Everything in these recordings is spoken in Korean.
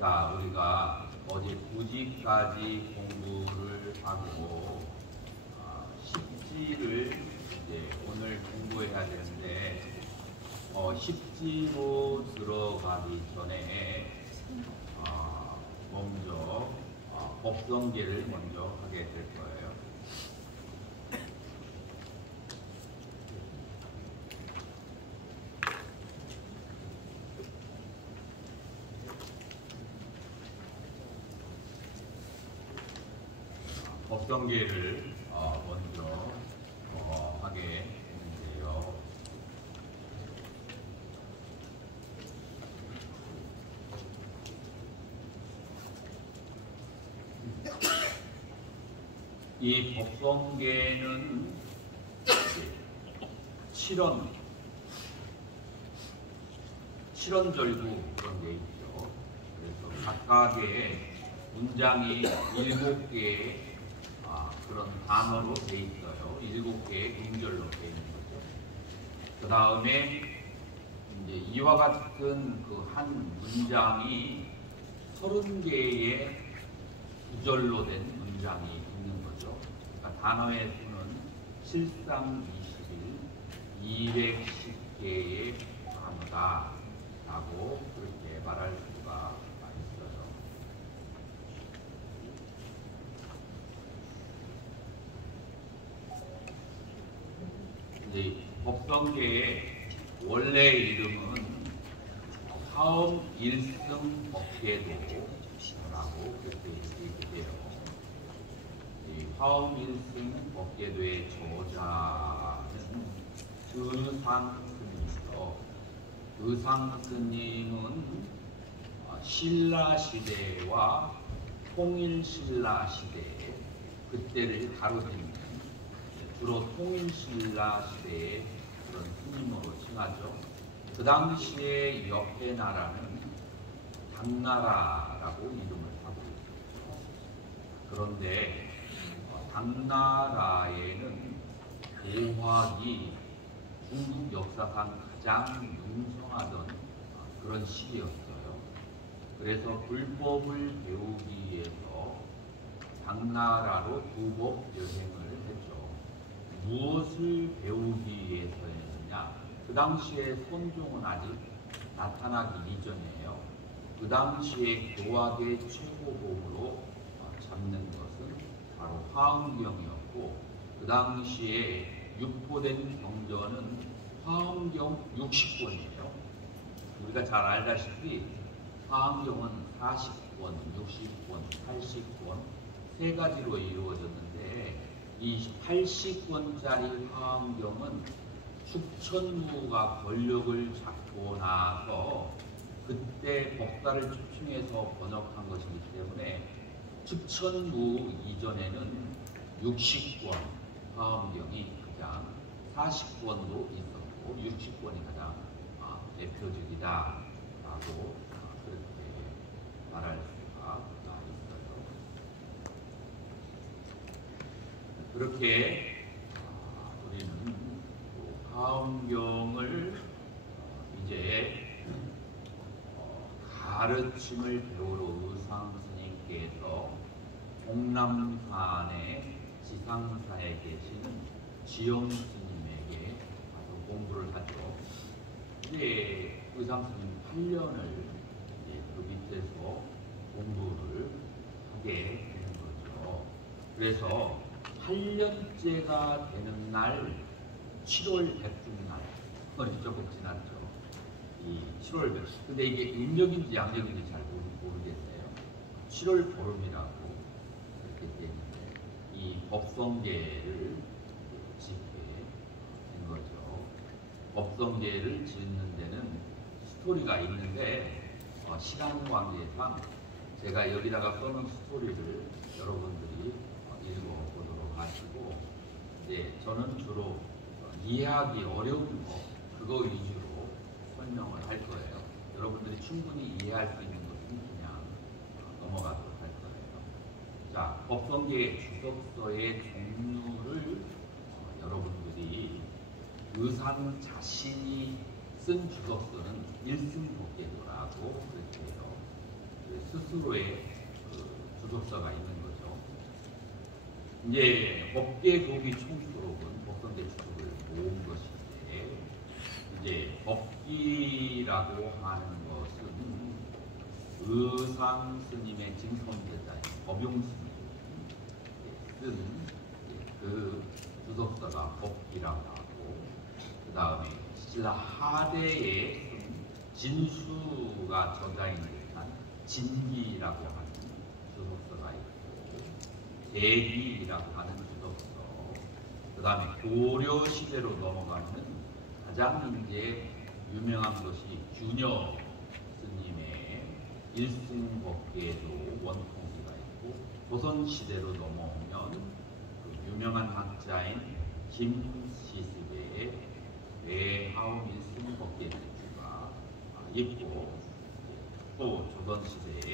자, 우리가 어제 9지까지 공부를 하고 10지를 이제 오늘 공부해야 되는데 10지로 들어가기 전에 먼저 법성계를 먼저 하게 될 거예요. 법성계를 먼저 하게 되는데요. 이 법성계는 7원절구 그런 게 있죠. 그래서 각각의 문장이 7개의 그런 단어로 돼 있어요. 7개의 음절로 돼 있는 거죠. 그 다음에 이제 이와 같은 그 한 문장이 30개의 구절로 된 문장이 있는 거죠. 그러니까 단어의 수는 실상 21, 210개의 단어다 라고 그렇게 말할 수가 있어요. 이제 법성계의 원래 이름은 화엄 일승 법계도라고 그렇게 얘기해요. 이 화엄 일승 법계도의 저자는 의상스님이죠. 의상스님은 신라 시대와 통일신라 시대 그때를 가로지는 주로 통일신라 시대의 그런 스님으로 칭하죠. 그 당시에 옆에 나라는 당나라라고 이름을 하고 있었죠. 그런데 당나라에는 도학이 중국 역사상 가장 융성하던 그런 시기였어요. 그래서 불법을 배우기 위해서 당나라로 도법 여행을 했죠. 무엇을 배우기 위해서였느냐? 그 당시에 선종은 아직 나타나기 이전이에요. 그 당시에 교학의 최고봉으로 잡는 것은 바로 화엄경이었고, 그 당시에 유포된 경전은 화엄경 60권이에요. 우리가 잘 알다시피 화엄경은 40권, 60권, 80권 세 가지로 이루어졌는데, 이 80권짜리 화엄경은 축천무가 권력을 잡고 나서 그때 법사를 집중해서 번역한 것이기 때문에 축천무 이전에는 60권 화엄경이 가장 40권도 있었고 60권이 가장 대표적이다라고 그렇게 말할 수가 있어요. 그렇게 우리는 화엄경을 이제 가르침을 배우러 의상 스님께서 종남산의 지상사에 계시는 지영 스님에게 가서 공부를 하죠. 근데 의상 스님 8년을 그 밑에서 공부를 하게 되는 거죠. 그래서 8년째가 되는 날 7월 백중날, 조금 지났죠. 이 7월 백. 근데 이게 음력인지 양력인지 잘 모르겠어요. 7월 보름이라고 그렇게 되는데 이 법성계를 짓게 된 거죠. 법성계를 짓는 데는 스토리가 있는데 시간 관계상 제가 여기다가 써놓은 스토리를 여러분들이 읽어보도록 하시고, 이제 저는 주로 이해하기 어려운 거 그거 위주로 설명을 할 거예요. 여러분들이 충분히 이해할 수 있는 것은 그냥 넘어가도록 할 거예요. 자, 법성계 주석서의 종류를 여러분들이 의상 자신이 쓴 주석서는 일승법계도라고 그랬어요. 스스로의 그 주석서가 있는 거죠. 이제 법계 교기 총수록은 법성대 주석을 모은 것인데, 이제 법기라고 하는 것은 의상 스님의 증손제자인 법용 스님이 쓴 그 주석서가 법기라고 하고, 그 다음에 신라 하대에 진수가 저자인 듯한 진기라고 하는 주석서가 있고, 대기라고 하는 주석서, 그 다음에 고려 시대로 넘어가는 가장 이제 유명한 것이 균여 스님의 일승법계도 원통기가 있고, 조선 시대로 넘어오면 그 유명한 학자인 김시습의 외하음 일승법계주가 있고, 또 조선 시대에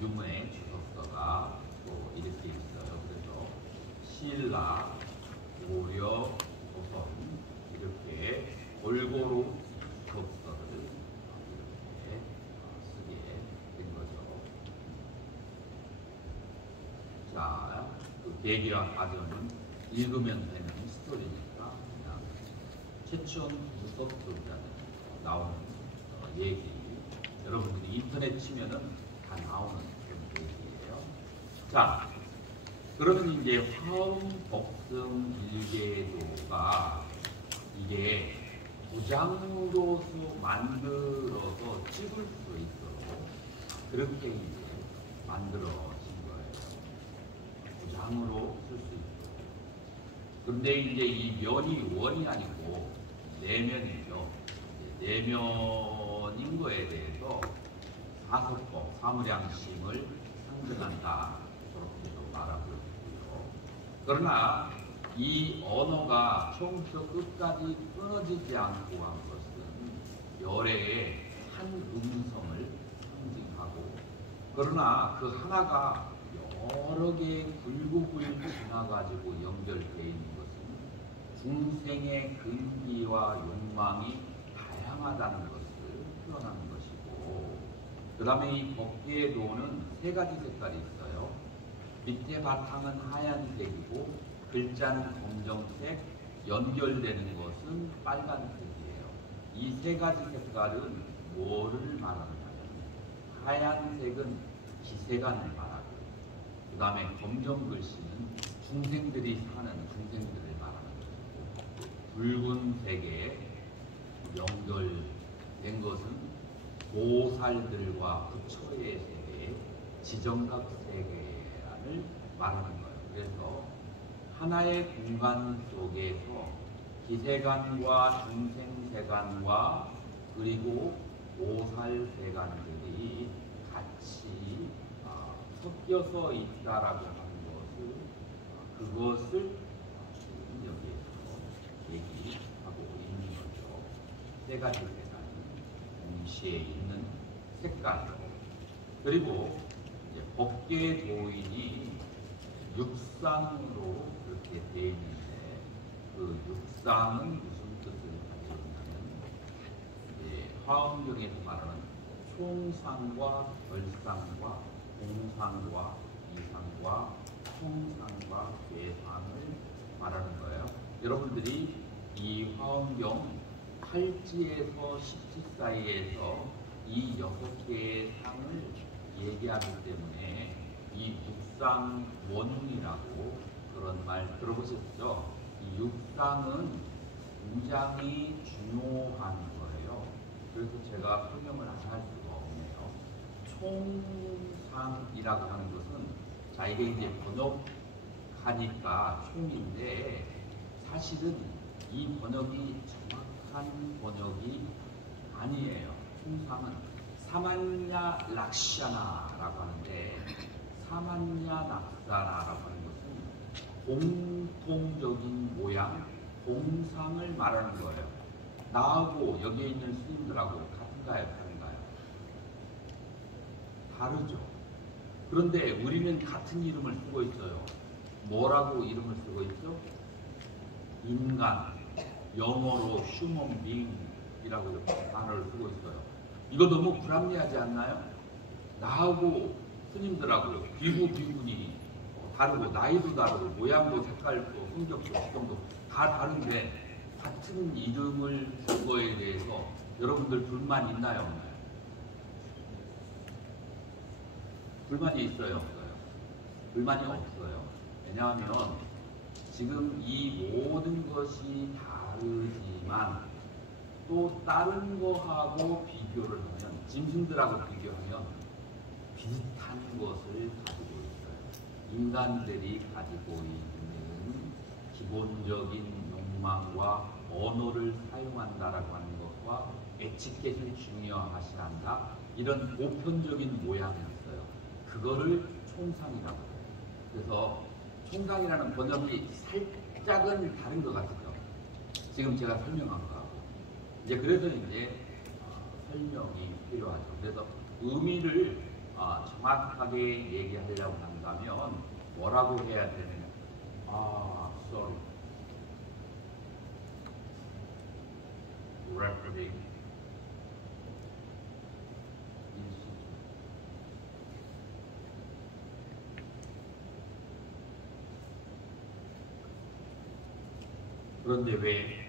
유문의 주석서가 또 이렇게 있어요. 그래서 신라, 고려, 조선 이렇게 골고루 주석서를 이렇게 쓰게 된 거죠. 자, 그 계기와 과정은 읽으면 되는 스토리니까 그냥 최천 무섭 교자는 나오는 얘기. 여러분들이 인터넷 치면은 다 나오는 그런 얘기예요. 자, 그러면 이제 화엄법승 일계도가 이게 도장으로서 만들어서 찍을 수 있도록 그렇게 이제 만들어진 거예요. 도장으로 쓸 수 있도록. 그런데 이제 이 면이 원이 아니고 내면이죠. 내면인 거에 대해서 사서법, 사무량심을 상정한다. 저렇게도 말하고 있고요. 그러나 이 언어가 처음부터 끝까지 끊어지지 않고 한 것은 열애의 한 음성을 상징하고, 그러나 그 하나가 여러 개의 굴곡을 지나가지고 연결되어 있는 것은 중생의 근기와 욕망이 다양하다는 것을 표현하는 것이고, 그 다음에 이 법계의 도는 세 가지 색깔이 있어요. 밑에 바탕은 하얀색이고 글자는 검정색, 연결되는 것은 빨간색이에요. 이 세 가지 색깔은 뭐를 말하느냐면, 하얀색은 기세간을 말하고, 그 다음에 검정 글씨는 중생들이 사는 중생들을 말하는 것이고, 붉은색에 연결된 것은 보살들과 부처의 세계, 지정각 세계를 말하는 거예요. 그래서 하나의 공간 속에서 기세간과 중생세간과 그리고 보살세간들이 같이 섞여서 있다라고 하는 것을, 그것을 여기에서 얘기하고 있는 거죠. 세 가지 세간이 동시에 있는 색깔로. 그리고 이제 법계 도인이 육상으로 그렇게 되어 있는데, 그 육상은 무슨 뜻을 가지고 있냐면, 화엄경에서 말하는 총상과 별상과 공상과 이상과 통상과 괴상을 말하는 거예요. 여러분들이 이 화엄경 8지에서 10지 사이에서 이 6개의 상을 얘기하기 때문에 이 육상원이라고 그런 말 들어보셨죠? 이 육상은 굉장히 중요한 거예요. 그래서 제가 설명을 안 할 수가 없네요. 총상이라고 하는 것은, 자, 이게 이제 번역하니까 총인데, 사실은 이 번역이 정확한 번역이 아니에요. 총상은 사만냐 락샤나라고 하는데, 사만냐 낙사나라고 하는 것은 공통적인 모양, 공상을 말하는 거예요. 나하고 여기에 있는 스님들하고 같은가요? 다른가요? 다르죠. 그런데 우리는 같은 이름을 쓰고 있어요. 뭐라고 이름을 쓰고 있죠? 인간, 영어로 human being이라고 이렇게 단어를 쓰고 있어요. 이거 너무 불합리하지 않나요? 나하고 스님들하고 비구니 다르고 나이도 다르고 모양도 색깔도 성격도 지성도 다 다른데 같은 이름을 준 거에 대해서 여러분들 불만 있나요? 없나요? 불만이 있어요? 없어요? 불만이 없어요. 왜냐하면 지금 이 모든 것이 다르지만 또 다른 거하고 비교를 하면 짐승들하고 비교하면 비슷한 것을 가지고 있어요. 인간들이 가지고 있는 기본적인 욕망과 언어를 사용한다라고 하는 것과 에티켓을 중요하시 한다. 이런 보편적인 모양이 있어요. 그거를 총상이라고 해요. 그래서 총상이라는 번역이 살짝은 다른 것 같아요. 지금 제가 설명한 거하고. 이제 그래서 이제 설명이 필요하죠. 그래서 의미를 정확하게 얘기하려고 한다면 뭐라고 해야 되느냐? sorry. Referring. 그런데 왜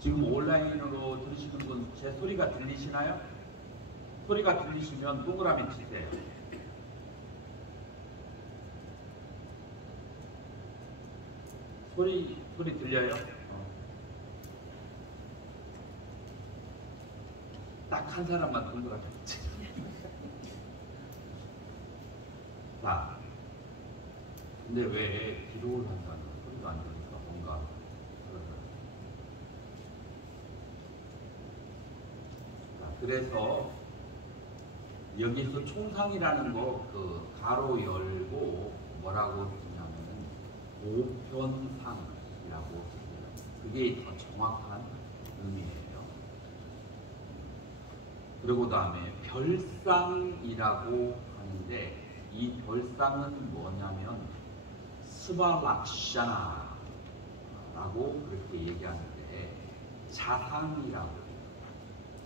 지금 온라인으로 들으시는 분 제 소리가 들리시나요? 소리가 들리시면 동그라미 치세요. 소리 들려요? 딱 한 사람만 동그라미 치세요. 자, 근데 왜 기도를 한다는 소리도 안 들으니까 뭔가 그래서 여기서 총상이라는 거 그 가로 열고 뭐라고 쓰냐면은 보편상이라고 써요. 그게 더 정확한 의미예요. 그리고 다음에 별상이라고 하는데 이 별상은 뭐냐면 스발락샤나라고 그렇게 얘기하는데 자상이라고 해요.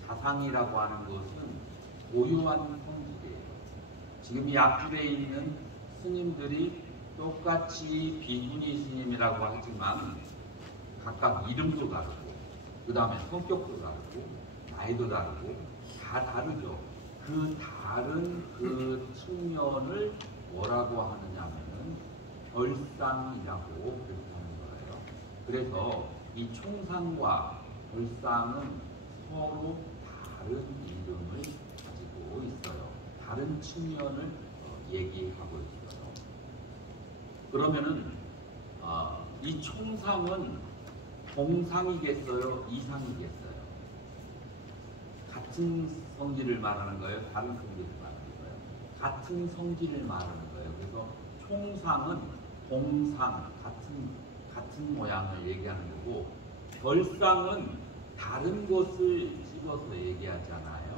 자상이라고 하는 것은 고유한 성질이에요. 지금 이 앞줄에 있는 스님들이 똑같이 비구니 스님이라고 하지만 각각 이름도 다르고 그 다음에 성격도 다르고 나이도 다르고 다 다르죠. 그 다른 그 측면을 뭐라고 하느냐면은 별상이라고 그렇게 하는 거예요. 그래서 이 총상과 별상은 서로 다른 이름을 가지고 있어요. 다른 측면을 얘기하고 있어요. 그러면은 이 총상은 동상이겠어요? 이상이겠어요? 같은 성질을 말하는 거예요? 다른 성질을 말하는 거예요? 같은 성질을 말하는 거예요. 그래서 총상은 동상, 같은 모양을 얘기하는 거고 별상은 다른 것을 집어서 얘기하잖아요.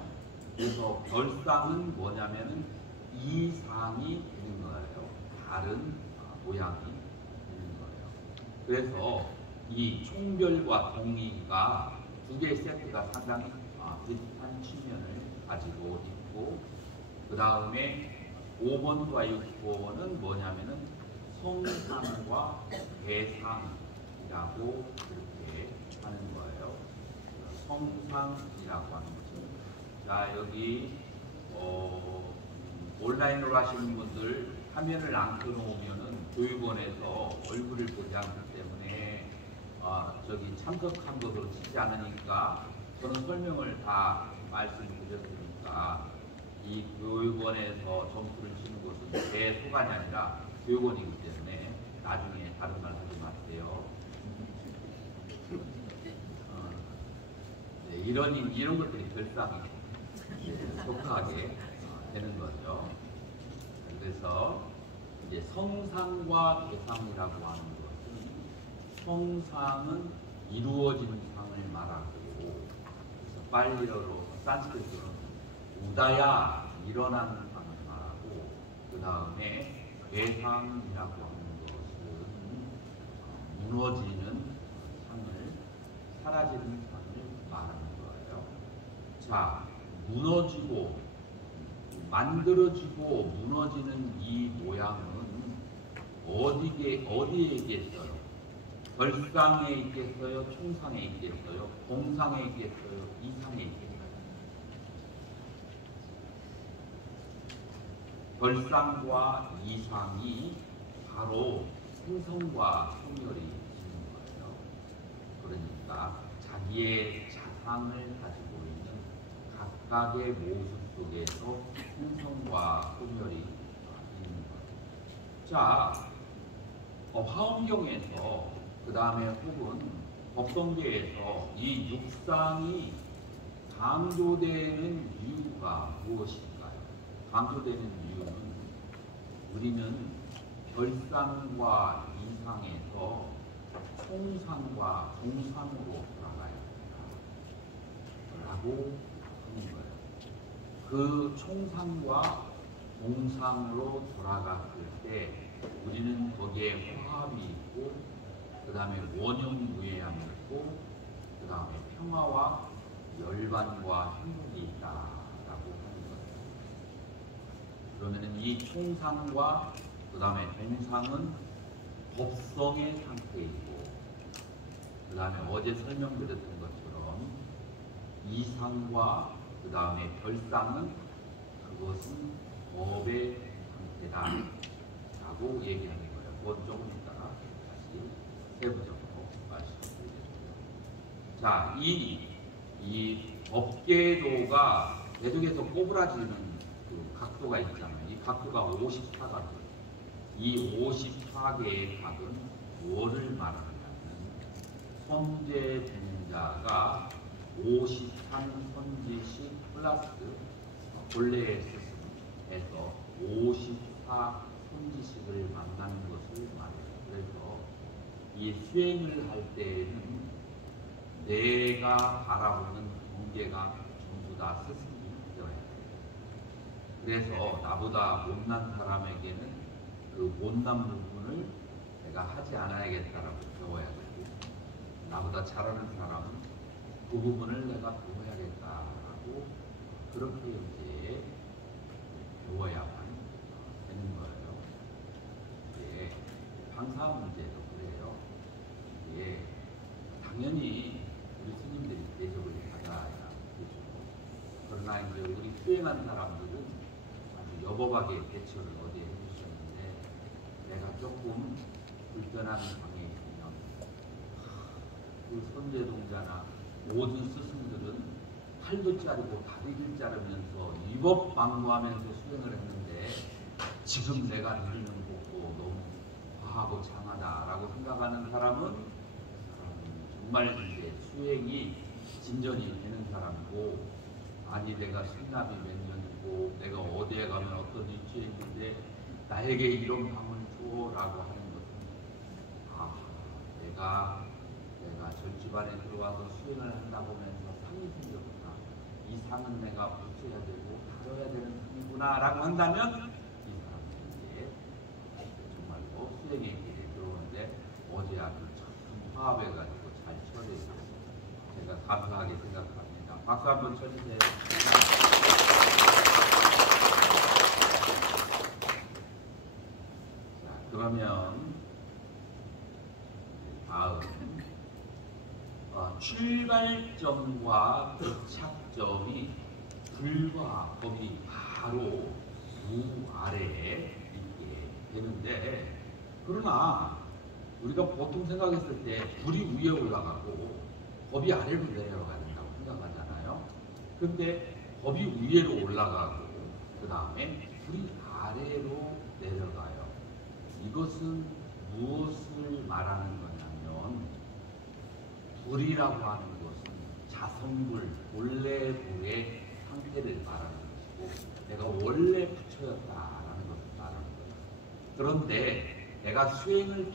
그래서 별상은 뭐냐면은 이상이 되는 거예요. 다른 모양이 되는 거예요. 그래서 이 총별과 동의가 두 개의 세트가 상당히 비슷한 측면을 가지고 있고, 그 다음에 5번과 6번은 뭐냐면은 성상과 대상이라고 그렇게 하는 거예요. 성상이라고 하는 것은, 자 여기 온라인으로 하시는 분들 화면을 안 켜놓으면은 교육원에서 얼굴을 보지 않기 때문에 저기 참석한 것으로 치지 않으니까 저는 설명을 다 말씀드렸으니까 이 교육원에서 점수를 치는 것은 제 소관이 아니라 교육원이기 때문에 나중에 다른 말 하지 마세요. 네, 이런 것들이 별상에 속하게 되는 거죠. 그래서 이제 성상과 대상이라고 하는 것은, 성상은 이루어지는 상을 말하고, 그래서 빨리어로 산스크리트로는 우다야 일어나는 상을 말하고, 그 다음에 대상이라고 하는 것은 무너지는 상을, 사라지는 상을 말하는 거예요. 자, 무너지고 만들어지고 무너지는 이 모양은 어디에 있겠어요? 벌상에 있겠어요? 총상에 있겠어요? 공상에 있겠어요? 이상에 있겠어요? 벌상과 이상이 바로 생성과 소멸이 있는 거예요. 그러니까 자기의 자상을 가지고 있는 각각의 모습 속에서 생성과 소멸이 있는 거예요. 자, 화엄경에서 그 다음에 혹은 법성계에서 이 육상이 강조되는 이유가 무엇일까요? 강조되는 이유는 우리는 별상과 이상에서 총상과 동상으로 돌아가야 한다 라고 하는 거예요. 그 총상과 동상으로 돌아갔을 때 우리는 거기에 화합이 있고 그 다음에 원형무예함이 있고 그 다음에 평화와 열반과 행복이 있다라고 하는 거예요. 그러면은 이 총상과 그 다음에 동상은 법성의 상태이고 그 다음에 어제 설명드렸던 것처럼 이상과 그 다음에 별상은 그것은 법의 상태다 라고 얘기하는 거예요. 그건 조금 이따가 다시 세부적으로 말씀드리겠습니다. 자, 이 법계도가 계속해서 꼬부라지는 그 각도가 있잖아요. 이 각도가 54각이에요. 이 54개의 각은 무엇을 말하느냐면 선제 분자가 53선지식 플러스 본래의 스승에서 54선지식을 만나는 것을 말해요. 그래서 이 수행을 할 때에는 내가 바라보는 경계가 전부 다 스승이 되어야 돼요. 그래서 나보다 못난 사람에게는 그 못난 부분을 내가 하지 않아야겠다라고 배워야 되고 나보다 잘하는 사람은 그 부분을 내가 배워야겠다라고 그렇게 이제 배워야만 되는 거예요. 예, 방사 문제도 그래요. 예, 당연히 우리 스님들이 대접을 받아야 되죠. 그러나 이제 우리 수행한 사람들은 아주 여법하게 대처를 어디에 해주셨는데 내가 조금 불편한 방에 있으면 그 선제동자나 모든 스승들은 팔도 자르고 다리를 자르면서 위법방구하면서 수행을 했는데 지금 내가 누리는 것도 너무 과하고 장하다라고 생각하는 사람은 정말 이제 수행이 진전이 되는 사람이고 아니 내가 승납이 몇 년이고 내가 어디에 가면 어떤 위치에 있는데 나에게 이런 방을 줘라고 하는 것은 내가 절집안에 들어와서 수행을 한다 보면서 상이 생겼구나. 이 상은 내가 붙여야 되고 다뤄야 되는 상이구나 라고 한다면 이 사람은 이제 정말로 수행의 길에 들어오는데 어제 아주 참 화합해가지고 잘 처리했습니다. 제가 감사하게 생각합니다. 박수 한번 쳐주세요. 자, 그러면 다음 출발점과 도착점이 불과 법이 바로 무 아래에 있게 되는데 그러나 우리가 보통 생각했을 때 불이 위에 올라가고 법이 아래로 내려가야 된다고 생각하잖아요. 근데 법이 위로 올라가고 그 다음에 불이 아래로 내려가요. 이것은 무엇을 말하는 거냐면 불이라고 하는 것은 자성불, 본래 불의 상태를 말하는 것이고 내가 원래 부처였다라는 것을 말하는 거예요. 그런데 내가 수행을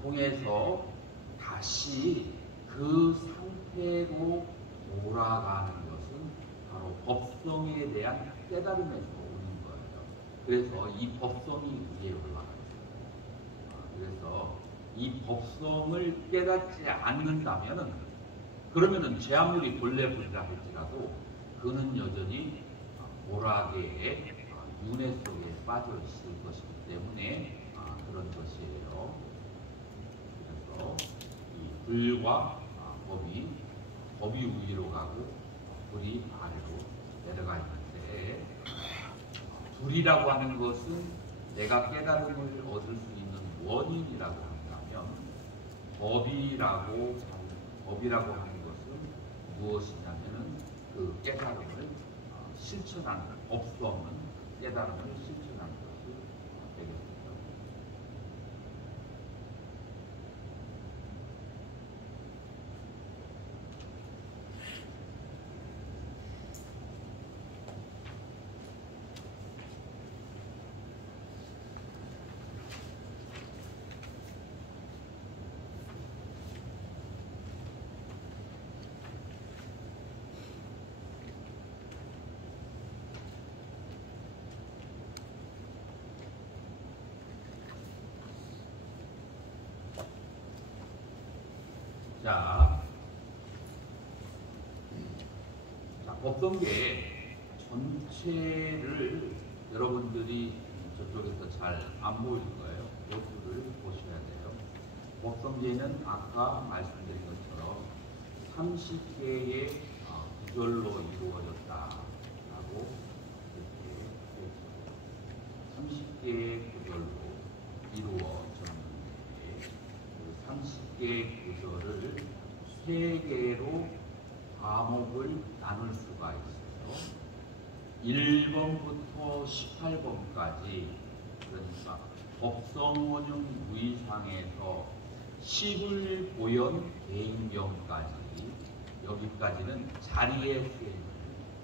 통해서 다시 그 상태로 돌아가는 것은 바로 법성에 대한 깨달음에서 오는 거예요. 그래서 이 법성이 위에 올라가요. 그래서 이 법성을 깨닫지 않는다면은 그러면은 제 아무리 본래 불이라 할지라도 그는 여전히 고락의 윤회 속에 빠져 있을 것이기 때문에 그런 것이에요. 그래서 이 불과 법이 위로 가고 불이 아래로 내려가 있는데, 불이라고 하는 것은 내가 깨달음을 얻을 수 있는 원인이라고 한다면, 법이라고 하는 것은 무엇이냐면은 그 깨달음을 실천하는, 법성은 깨달음을 실천하는 것이 되겠습니다. 자, 법성계 전체를 여러분들이 저쪽에서 잘 안 보일 거예요. 이거를 보셔야 돼요. 법성계는 아까 말씀드린 것처럼 30개의 구절로 이루어졌다라고 이렇게 30개의 구절로 이루어졌는데, 그 30개의 구절을 3개로 과목을 나눌 수가 있어요. 1번부터 18번까지, 그러니까 법성원용 무의상에서 시불보연 개인경까지, 여기까지는 자리의 수행을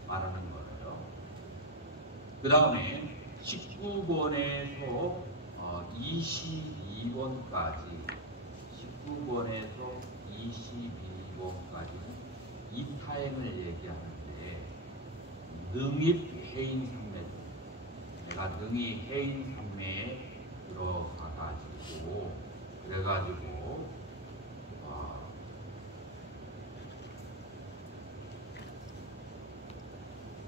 말하는 거예요. 그 다음에 19번에서 22번까지, 19번에서 22번까지는 이타행을 얘기하는데, 능입 해인삼매, 내가 능이 해인삼매에 들어가가지고, 그래가지고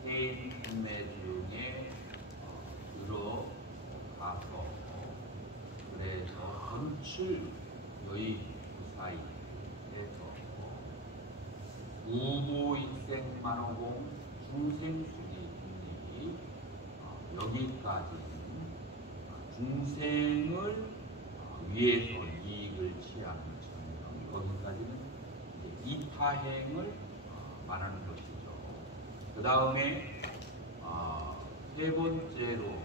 해인삼매 중에 들어가서, 그래서 전출 여의 구사이에서 우보일생 만호공 중생수리 중립이, 여기까지는 중생을 위해서 이익을 취하는 전형, 거기까지는 이타행을 말하는 것이죠. 그 다음에 세 번째로는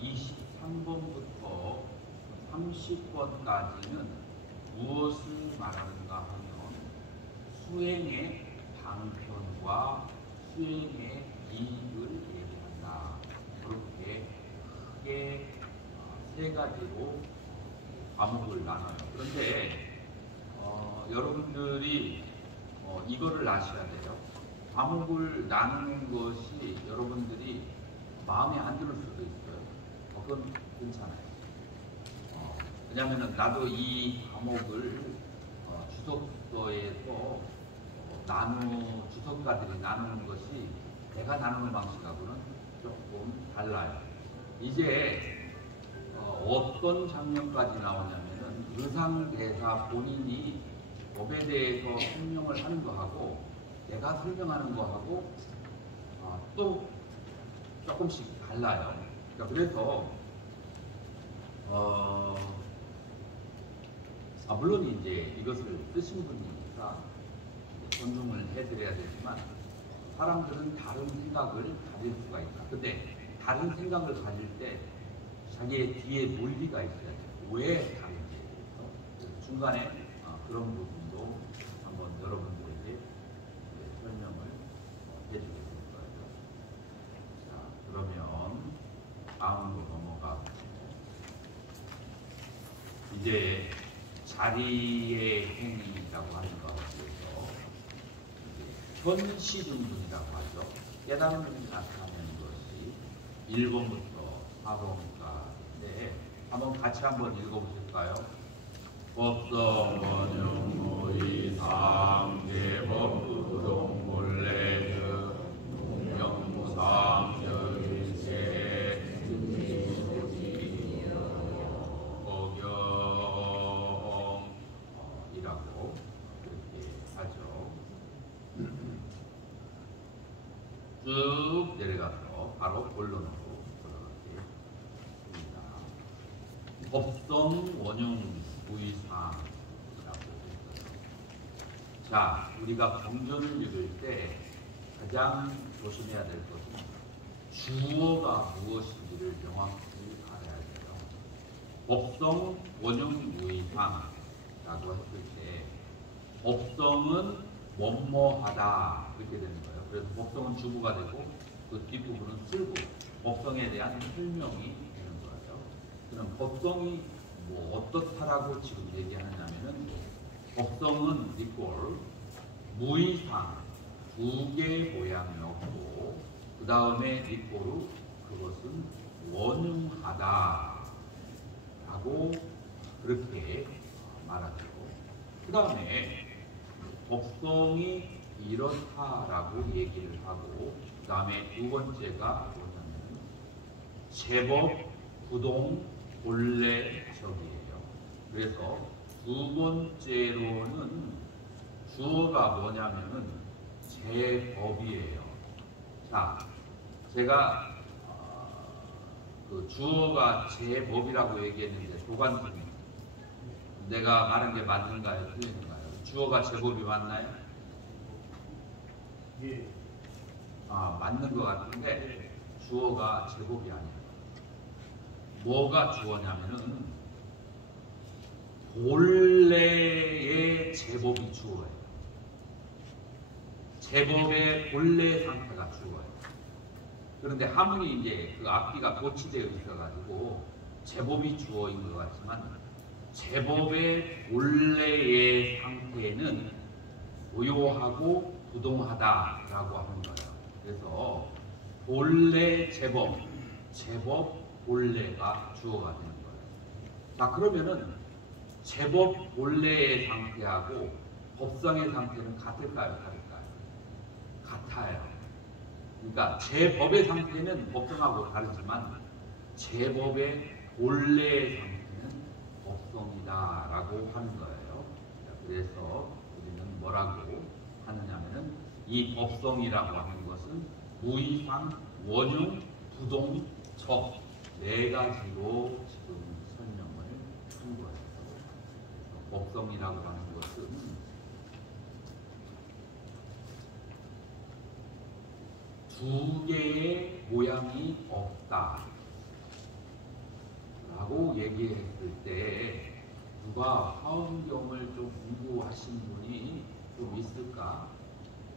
23번부터 30번까지는 무엇을 말하는가 하면 수행의 방편과 수행의 이익을 얘기한다. 그렇게 크게 3가지로 과목을 나눠요. 그런데 여러분들이 이거를 아셔야 돼요. 과목을 나누는 것이 여러분들이 마음에 안 들을 수도 있어요. 그건 괜찮아요. 왜냐하면 나도 이 과목을 주석서에서 주석가들이 나누는 것이 내가 나누는 방식하고는 조금 달라요. 이제 어떤 장면까지 나오냐면은 의상대사 본인이 법에 대해서 설명을 하는 거하고 내가 설명하는 거하고 또 조금씩 달라요. 그러니까 그래서 물론 이제 이것을 쓰신 분이니까 존중을 해드려야 되지만, 사람들은 다른 생각을 가질 수가 있다. 근데 다른 생각을 가질 때 자기의 뒤에 논리가 있어야 돼요. 왜 다른지에 대해서. 중간에 그런 부분도 한번 여러분들에게 설명을 해주겠습니다. 자, 그러면 다음으로 넘어가고, 이제 자리의 행위라고 하는 것에서 현시등등이라고 하죠. 깨달음을 나타내는 것이 1번부터 4번까지인데, 같이 한번 읽어보실까요? 법성원용 무의상 대법부동 쭉 내려가서 바로 본론으로 돌아가겠습니다. 법성 원용 무의사항이라고 했어요. 자, 우리가 경전을 읽을 때 가장 조심해야 될 것은 주어가 무엇인지를 명확히 알아야 돼요. 법성 원용 무의사항이라고 했을 때 법성은 뭐뭐하다 이렇게 되는 거예요. 그래서 법성은 주부가 되고 그 뒷부분은 술부, 법성에 대한 설명이 되는 거예요. 그럼 법성이 뭐 어떻다라고 지금 얘기하느냐면은 법성은 리콜 무의상 두 개 모양이었고 그 다음에 리콜로 그것은 원흉하다라고 그렇게 말하죠. 그 다음에 법성이 이렇다라고 얘기를 하고 그 다음에 두 번째가 뭐냐면 제법 부동 본래적이에요. 그래서 두 번째로는 주어가 뭐냐면은 제법이에요. 자, 제가 그 주어가 제법이라고 얘기했는데 도관님 내가 말한 게 맞는가요? 틀린가요? 주어가 제법이 맞나요? 예. 아, 맞는 것 같은데 주어가 제법이 아니에요. 뭐가 주어냐면은 본래의 제법이 주어예요. 제법의 본래 상태가 주어예요. 그런데 하문이 이제 그 앞뒤가 고치되어 있어가지고 제법이 주어인 것 같지만 제법의 본래의 상태는 고요하고 부동하다라고 하는 거예요. 그래서 본래 제법, 제법 본래가 주어가 되는 거예요. 자, 그러면은 제법 본래의 상태하고 법성의 상태는 같을까요? 다를까요? 같아요. 그러니까 제법의 상태는 법성하고 다르지만 제법의 본래의 상태는 법성이다라고 하는 거예요. 그래서 우리는 뭐라고 하느냐면은 이 법성이라고 하는 것은 무의상, 원흉, 부동, 적 네 가지로 지금 설명을 한 거예요. 그래서 법성이라고 하는 것은 두 개의 모양이 없다 라고 얘기했을 때 누가 화엄경을 좀 공부하신 분이 좀 있을까?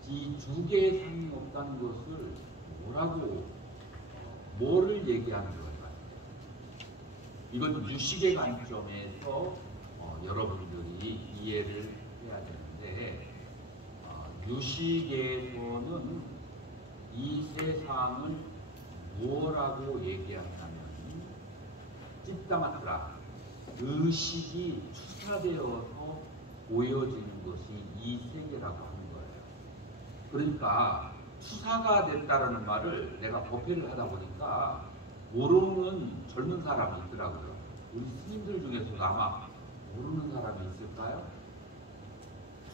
이 두 개의 상이 없다는 것을 뭐를 얘기하는 걸까요? 이건 유식의 관점에서 여러분들이 이해를 해야 되는데 유식에서는 이 세상을 뭐라고 얘기하냐면 찌따마트라 의식이 투사되어서 보여지는 것이 이 세계라고 하는 거예요. 그러니까 투사가 됐다라는 말을 내가 법회를 하다 보니까 모르는 젊은 사람이 있더라고요. 우리 스님들 중에서도 아마 모르는 사람이 있을까요?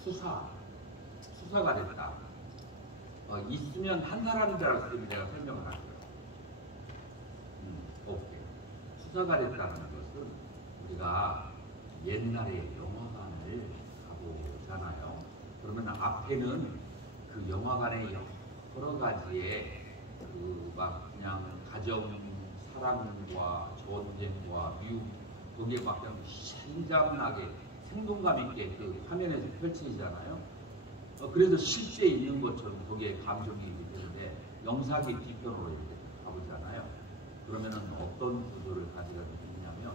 투사가 됐다. 있으면 한 사람이라고 내가 설명을 할게요. 오케이. 투사가 됐다는 것은 우리가 옛날에 영화관을 가보잖아요. 그러면 앞에는 그 영화관의 여러 가지의 그 막 그냥 가정 사랑과 전쟁과 미움 거기에 막 그냥 신장나게 생동감 있게 그 화면에서 펼치잖아요. 그래서 실제 있는 것처럼 거기에 감정이 있기 때문에 영상의 뒤편으로 이렇게 가보잖아요. 그러면은 어떤 구조를 가지게 되냐면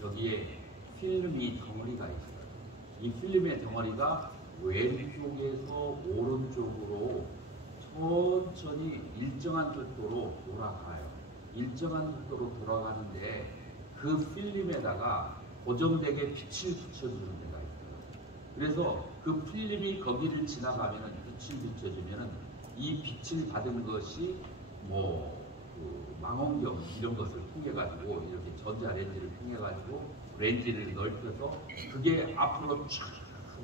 여기에 필름이 덩어리가 있어요. 이 필름의 덩어리가 왼쪽에서 오른쪽으로 천천히 일정한 속도로 돌아가요. 일정한 속도로 돌아가는데 그 필름에다가 고정되게 빛을 붙여주는 데가 있어요. 그래서 그 필름이 거기를 지나가면은 빛을 비춰주면은 이 빛을 받은 것이 그 망원경 이런 것을 통해 가지고 이렇게 전자 렌즈를 통해 가지고 렌즈를 넓혀서 그게 앞으로 쫙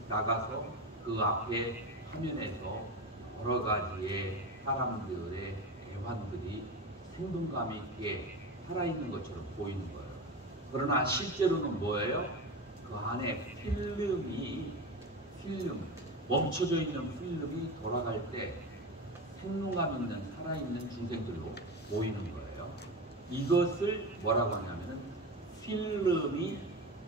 나가서 그 앞에 화면에서 여러 가지의 사람들의 대환들이 생동감 있게 살아있는 것처럼 보이는 거예요. 그러나 실제로는 뭐예요? 그 안에 필름, 멈춰져 있는 필름이 돌아갈 때 생동감 있는 살아있는 중생들로 보이는 거예요. 이것을 뭐라고 하냐면은 필름이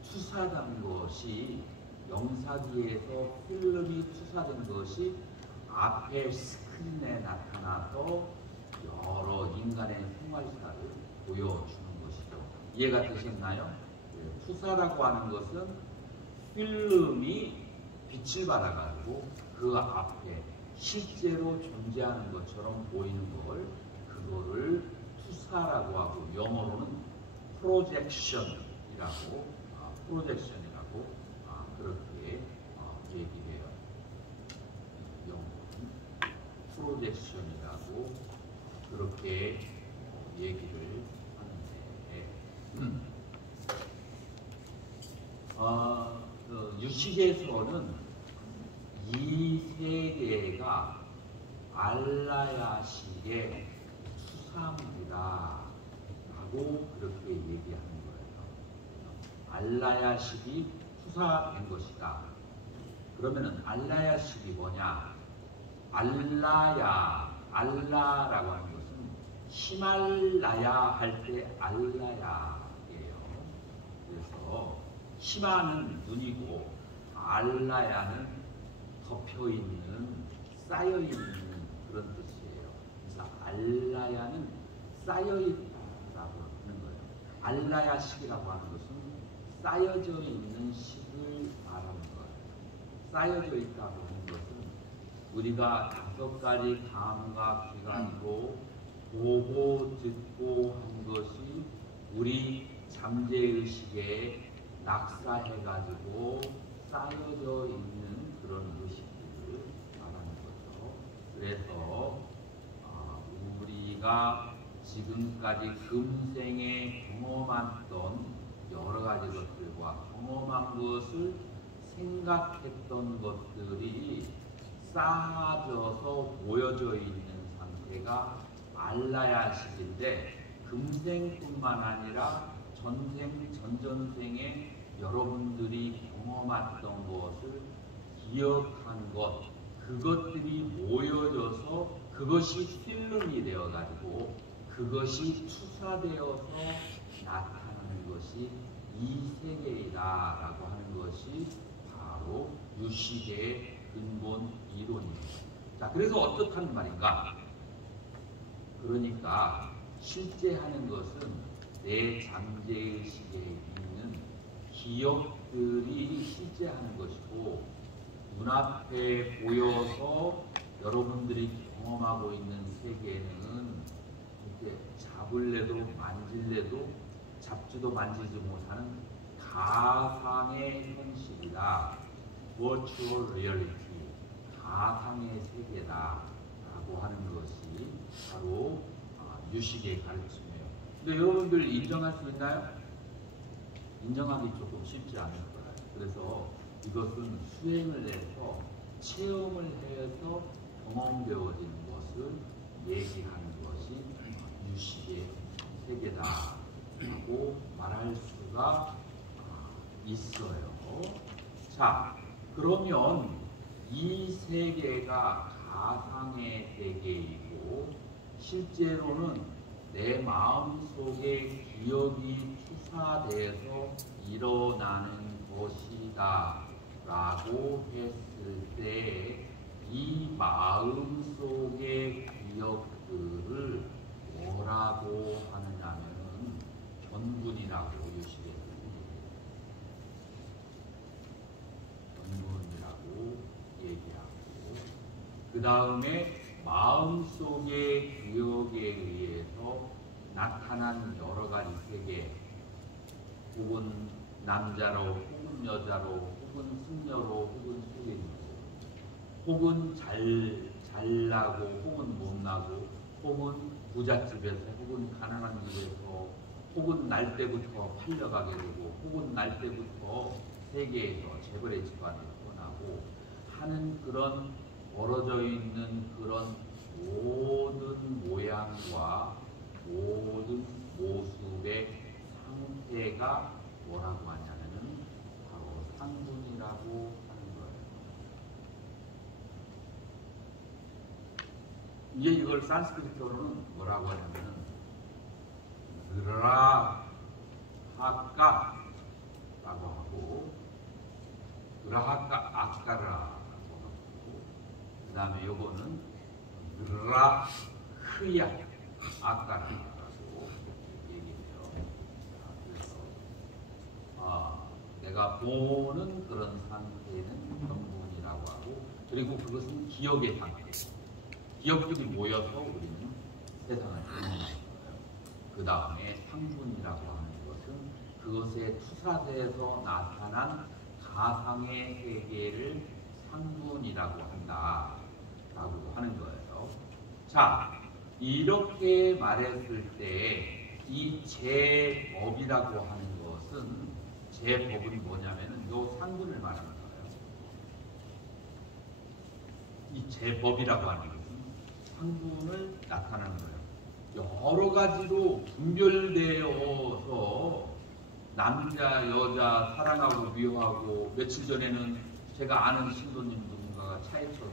투사된 것이, 영사기에서 필름이 투사된 것이 앞에 스크린에 나타나서 여러 인간의 생활사를 보여주는 것이죠. 이해가 되셨나요? 투사라고 하는 것은 필름이 빛을 받아가지고 그 앞에 실제로 존재하는 것처럼 보이는 걸, 그거를 투사라고 하고, 영어로는 프로젝션이라고 그렇게 얘기해요. 영어로는 프로젝션이라고 그렇게 얘기를 하는데, 유식에서는 이 세계가 알라야식의 투사입니다 라고 그렇게 얘기하는 거예요. 알라야식이 투사된 것이다. 그러면은 알라야식이 뭐냐? 알라라고 하는 것은 히말라야 할 때 알라야예요. 그래서 히마는 눈이고 알라야는 덮여있는, 쌓여있는 그런 뜻이에요. 그래서 알라야는 쌓여있다라고 하는 거예요. 알라야식이라고 하는 것은 쌓여져 있는 식을 말하는 거예요. 쌓여져 있다고 하는 것은 우리가 5가지 감각 기관으로 보고 듣고 한 것이 우리 잠재의식에 낙사해가지고 쌓여져 있는 그런 의식들을 말하는 거죠. 그래서 우리가 지금까지 금생에 경험했던 여러 가지 것들과 경험한 것을 생각했던 것들이 쌓아져서 모여져 있는 상태가 알라야식인데, 금생뿐만 아니라 전생, 전전생에 여러분들이 경험했던 것을 기억한 것, 그것들이 모여져서 그것이 필름이 되어가지고 그것이 투사되어서 나타나는 것이 이 세계이다라고 하는 것이 바로 유식의 근본 이론입니다. 자, 그래서 어떻다는 말인가? 그러니까 실제 하는 것은 내 잠재의식에 있는 기억들이 실제 하는 것이고, 눈앞에 보여서 여러분들이 경험하고 있는 세계는 이렇게 잡을래도 만질래도 잡지도 만지지 못하는 가상의 현실이다. Virtual Reality, 가상의 세계다라고 하는 것이 바로 유식의 가르침이에요. 근데 여러분들 인정할 수 있나요? 인정하기 조금 쉽지 않을 거예요. 그래서 이것은 수행을 해서 체험을 해서 경험되어지는 것을 얘기하는 것이 유식의 세계다라고 말할 수가 있어요. 자, 그러면 이 세계가 가상의 세계이고 실제로는 내 마음속에 기억이 투사돼서 일어나는 것이다 라고 했을 때, 이 마음속의 기억들을 뭐라고 하느냐면 견군이라고, 유식의 견군이라고 얘기하고, 그 다음에 마음속의 기억에 의해서 나타난 여러 가지 세계, 혹은 남자로, 혹은 여자로, 혹은 승려로, 혹은 수행으로, 혹은 잘나고, 혹은 못나고, 혹은 부잣집에서, 혹은 가난한 집에서, 혹은 날 때부터 팔려가게 되고, 혹은 날 때부터 세계에서 재벌의 집안에 태어나고 하는 그런 멀어져 있는 그런 모든 모양과 모든 모습의 상태가 뭐라고 하냐면은 바로 상분이라고 하는 거예요. 이제 이걸 산스크리트어로는 뭐라고 하냐면은 그라하까라고 하고 그라하까 아까라라고 하고 그 다음에 요거는 그라흐야 아까라라고 얘기해요. 그래서 내가 보는 그런 상태는 경분이라고 하고 그리고 그것은 기억의 상태. 기억들이 모여서 우리는 세상을 경험하는 거예요. 그 다음에 상분이라고 하는 것은 그것에 투사돼서 나타난 가상의 세계를 상분이라고 한다라고 하는 거예요. 자, 이렇게 말했을 때 이 제법이라고 하는 것은 제법은 뭐냐면은 요 상분을 말하는 거예요. 이 제법이라고 하는 것은 상분을 나타내는 거예요. 여러 가지로 분별되어서 남자, 여자 사랑하고 미워하고 며칠 전에는 제가 아는 신도님 누군가가 차에 쳐서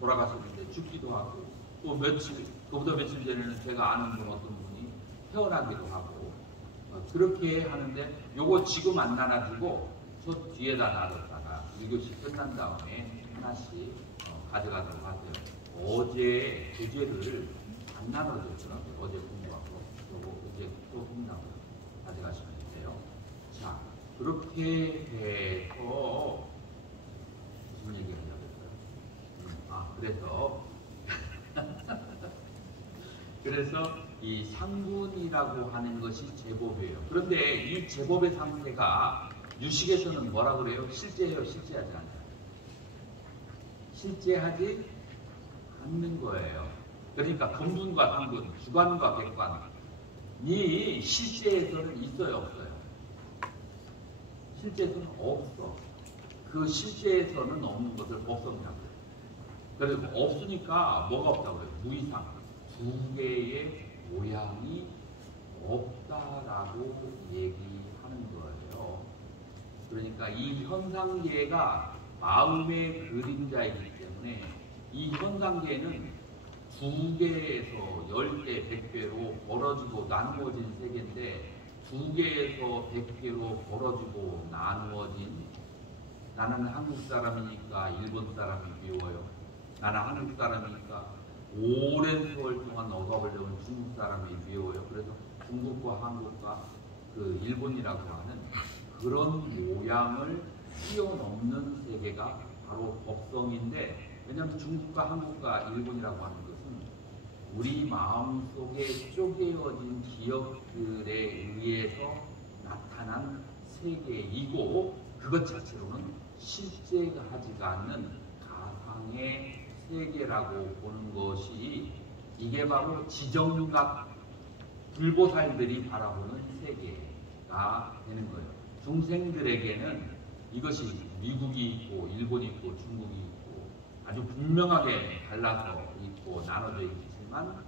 돌아가셨는데 죽기도 하고 또 그보다 며칠 전에는 제가 아는 분 어떤 분이 태어나기도 하고 그렇게 하는데 요거 지금 안 나눠주고 저 뒤에다 놔뒀다가 1교시 끝난 다음에 하나씩 가져가도록 하세요. 어제 교재를 안 나눠줬더라고요. 어제 공부하고 요거 어제 또 끝나고 가져가시면 돼요. 자, 그렇게 해서 무슨 얘기를 해야 될까요? 그래서 이 상분이라고 하는 것이 제법이에요. 그런데 이 제법의 상태가 유식에서는 뭐라 그래요? 실제해요? 실제하지 않아요? 실제하지 않는 거예요. 그러니까 근분과 상분, 주관과 객관이 실제에서는 있어요? 없어요? 실제에서는 없어. 그 실제에서는 없는 것을 법성이라고 해요. 그래서 없으니까 뭐가 없다고 해요? 무이상. 두 개의 모양이 없다라고 얘기하는 거예요. 그러니까 이 현상계가 마음의 그림자이기 때문에 이 현상계는 두 개에서 10배, 100배로 벌어지고 나누어진 세계인데 두 개에서 100개로 벌어지고 나누어진 나는 한국 사람이니까 일본 사람이 미워요. 나는 한국 사람이니까 오랜 세월 동안 얻어보려면 중국 사람이 미워요. 그래서 중국과 한국과 그 일본이라고 하는 그런 모양을 뛰어넘는 세계가 바로 법성인데 왜냐하면 중국과 한국과 일본이라고 하는 것은 우리 마음속에 쪼개어진 기억들에 의해서 나타난 세계이고 그것 자체로는 실제하지가 않는 가상의 세계라고 보는 것이 이게 바로 지정각 불보살들이 바라보는 세계가 되는 거예요. 중생들에게는 이것이 미국이 있고 일본이 있고 중국이 있고 아주 분명하게 갈라서 있고 나눠져 있지만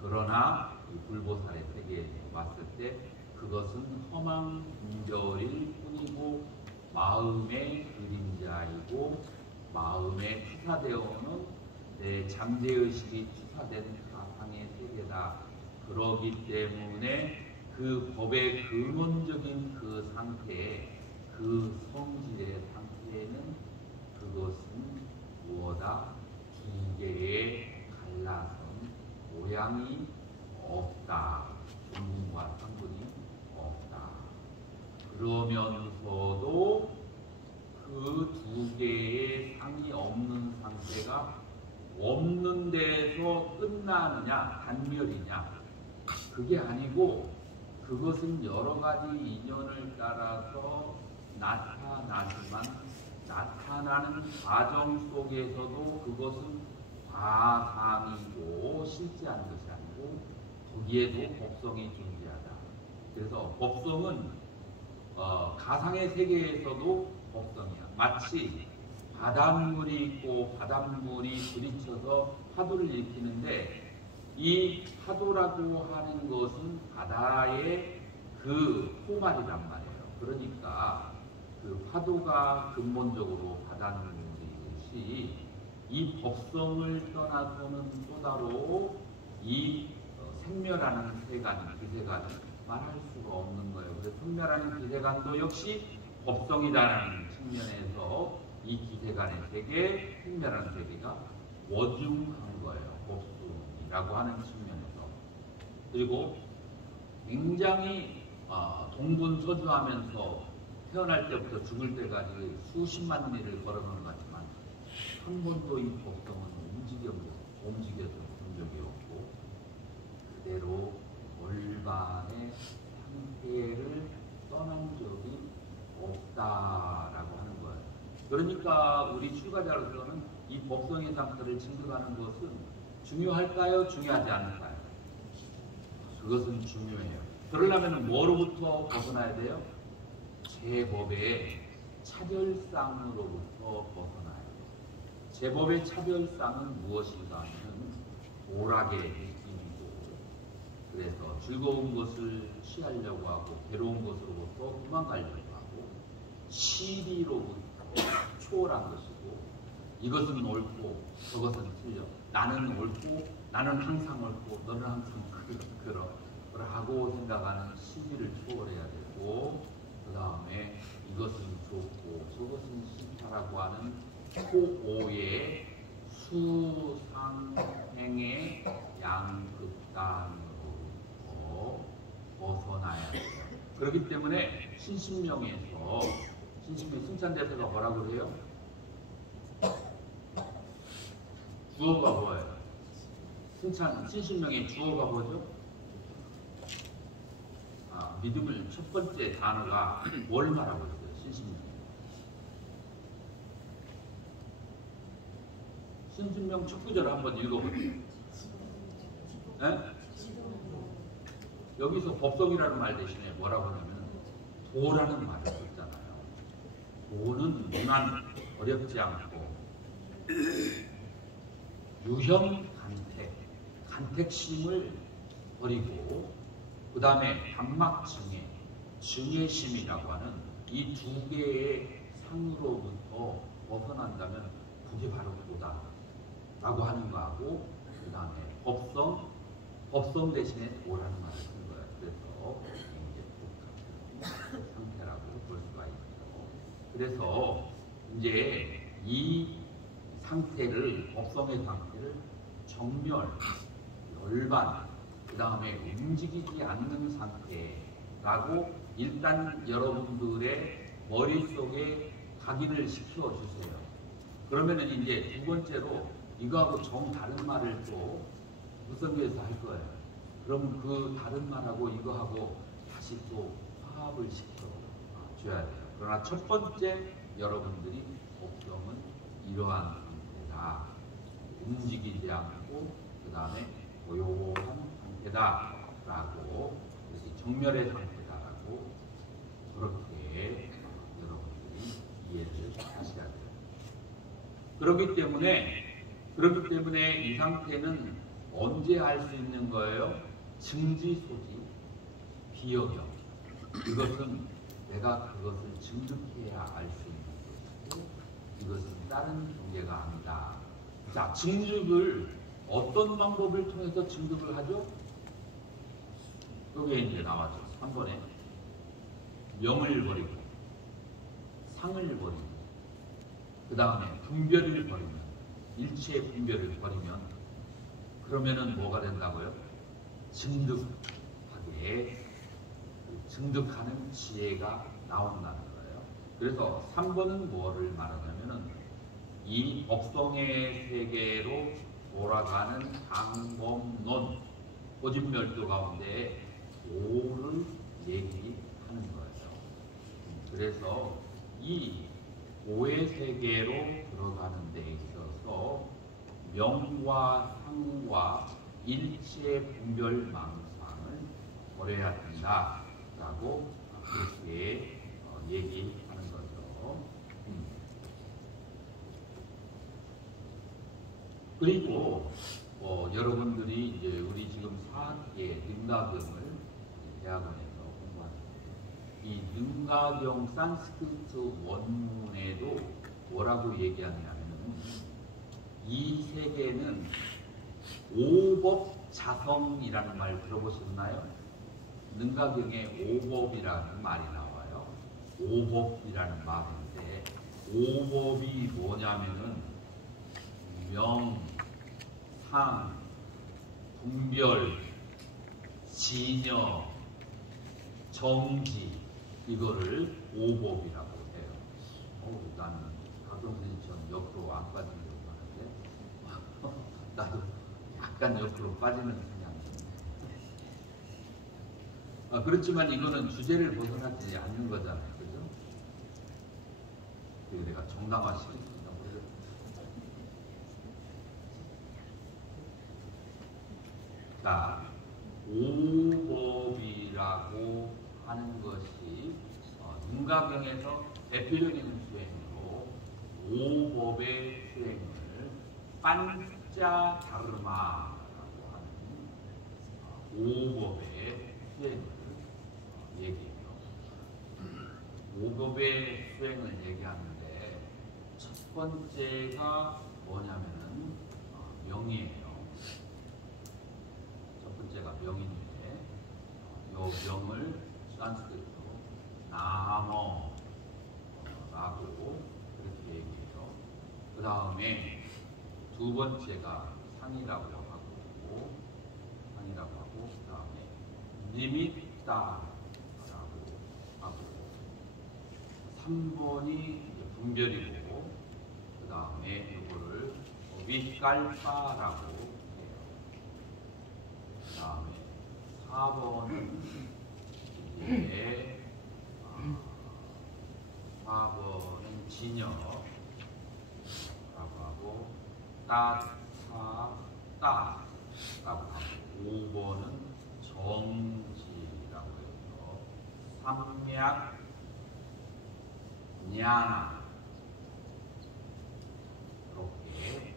그러나 이 불보살의 세계에 왔을 때 그것은 험한 분별일 뿐이고 마음의 그림자이고 마음에 투사되어오는 내 잠재의식이 투사된 가상의 세계다. 그러기 때문에 그 법의 근원적인 그 상태에 그 성질의 상태에는 그것은 무엇다? 두 개의 갈라선 모양이 없다. 중분과 상분이 없다. 그러면서도 그 두 개의 상이 없는 상태가 없는 데서 끝나느냐 단멸이냐 그게 아니고 그것은 여러 가지 인연을 따라서 나타나지만 나타나는 과정 속에서도 그것은 과상이고 실제한 것이 아니고 거기에도 법성이 존재하다. 그래서 법성은 가상의 세계에서도 법성이야. 마치 바닷물이 있고 바닷물이 부딪혀서 파도를 일으키는데 이 파도라고 하는 것은 바다의 그 포말이란 말이에요. 그러니까 그 파도가 근본적으로 바닷물이듯이 이 법성을 떠나서는 또 다로 이 생멸하는 세간, 그 세간은 말할 수가 없는 거예요. 그래서 생멸하는 그 세간도 역시 법성이라는 측면에서 이 기세간의 세계, 생멸하는 세계가 워중한 거예요. 법성이라고 하는 측면에서. 그리고 굉장히 동분서주하면서 태어날 때부터 죽을 때까지 수십만 리를 걸어놓은 것 같지만 한 번도 이 법성은 움직여서 본 적이 없고 그대로 올반의 상태를 떠난 적이 없다라고 하는 거예요. 그러니까 우리 출가자로서는 이 법성의 상태를 증득하는 것은 중요할까요? 중요하지 않을까요? 그것은 중요해요. 그러려면 뭐로부터 벗어나야 돼요? 제법의 차별상으로부터 벗어나야 돼요. 제법의 차별상은 무엇인가 하면 오락의 느낌이고, 그래서 즐거운 것을 취하려고 하고 괴로운 것으로부터 도망가려고 하고 시비로부터 초월한 것이고, 이것은 옳고 저것은 틀려, 나는 옳고 나는 항상 옳고 너는 항상 그러하고 생각하는 시비를 초월해야 되고, 그 다음에 이것은 좋고 저것은 싫다라고 하는 호오의 수상행의 양극단으로부터 벗어나야 돼요. 그렇기 때문에 신신명에서 승찬대사가 뭐라고 그래요? 주어가 뭐예요? 신신명의 주어가 뭐죠? 믿음을 첫 번째 단어가 뭘 말하고 있어요? 신신명. 신신명 첫 구절을 한번 읽어보세요. 네? 여기서 법성이라는 말 대신에 뭐라고 하냐면 도라는 말을 썼잖아요. 도는 무난, 어렵지 않고 유형 간택심을 버리고, 그 다음에 단막증애, 증애심이라고 하는 이 두 개의 상으로부터 벗어난다면 그게 바로 도다 라고 하는 거하고, 그 다음에 법성 대신에 도라는 말을 쓴 거예요. 그래서 이제 복합 상태라고 볼 수가 있죠. 그래서 이제 이 상태를, 법성의 상태를 정멸, 열반, 그 다음에 움직이지 않는 상태라고 일단 여러분들의 머릿속에 각인을 시켜주세요. 그러면은 이제 두 번째로 이거하고 정 다른 말을 또 무성교에서 할 거예요. 그럼 그 다른 말하고 이거하고 다시 또 화합을 시켜줘야 돼요. 그러나 첫 번째 여러분들이 법성은 이러한 상태다. 움직이지 않고 그 다음에 고요한 상태다라고, 정멸의 상태다라고 그렇게 여러분들이 이해를 하셔야 돼요. 그렇기 때문에 이 상태는 언제 알 수 있는 거예요? 증지소지, 비여경. 이것은 내가 그것을 증득해야 알 수 있는 것이고, 이것은 다른 경계가 아니다. 자, 증득을 어떤 방법을 통해서 증득을 하죠? 여기에 이제 나와죠. 3번에 명을 버리고 상을 버리고 그 다음에 분별을 버리면, 일체의 분별을 버리면 그러면은 뭐가 된다고요? 증득하는 지혜가 나온다는 거예요. 그래서 3번은 뭐를 말하냐면은 이 법성의 세계로 돌아가는 방법론, 고진멸도 가운데 오를 얘기하는 거예요. 그래서 이 오의 세계로 들어가는 데 있어서 명과 상과 일체의 분별망상을 버려야 된다라고 그렇게 얘기하는 거죠. 그리고 여러분들이 이제 우리 지금 4학기에 능가경을 대학원에서 공부하는데 이 능가경 산스크리트 원문에도 뭐라고 얘기하냐면 이 세계는 오법자성이라는 말 들어보셨나요? 능가경에 오법이라는 말이 나와요. 오법이라는 말인데 오법이 뭐냐면은 명, 상, 분별, 진여, 정지 이거를 오법이라고 해요. 나는 박경 선생님처럼 옆으로 안 빠지려고 하는데 나도 약간 옆으로 빠지는 성향이 그렇지만 이거는 주제를 벗어나지 않는 거잖아요. 그죠? 그래서 내가 정당화시켰습니다. 자, 오법이라고 하는 것이 능가경에서 대표적인 수행으로 오법의 수행을 판자다르마라고 하는 오법의 수행을 얘기해요. 오법의 수행을 얘기하는데 첫 번째가 뭐냐면은 명이에요. 첫 번째가 명인데 요 명을 산스크리트로 나머라고 그렇게 얘기해요. 그 다음에 두 번째가 상이라고 하고 그 다음에 니미따라고 하고 3번이 분별이고 그 다음에 이거를 윗갈바라고 해요. 그 다음에 4번은 이제 4번은 진여라고 하고 따라고 하고 5번은 정지라고 해서 삼맥 냥 이렇게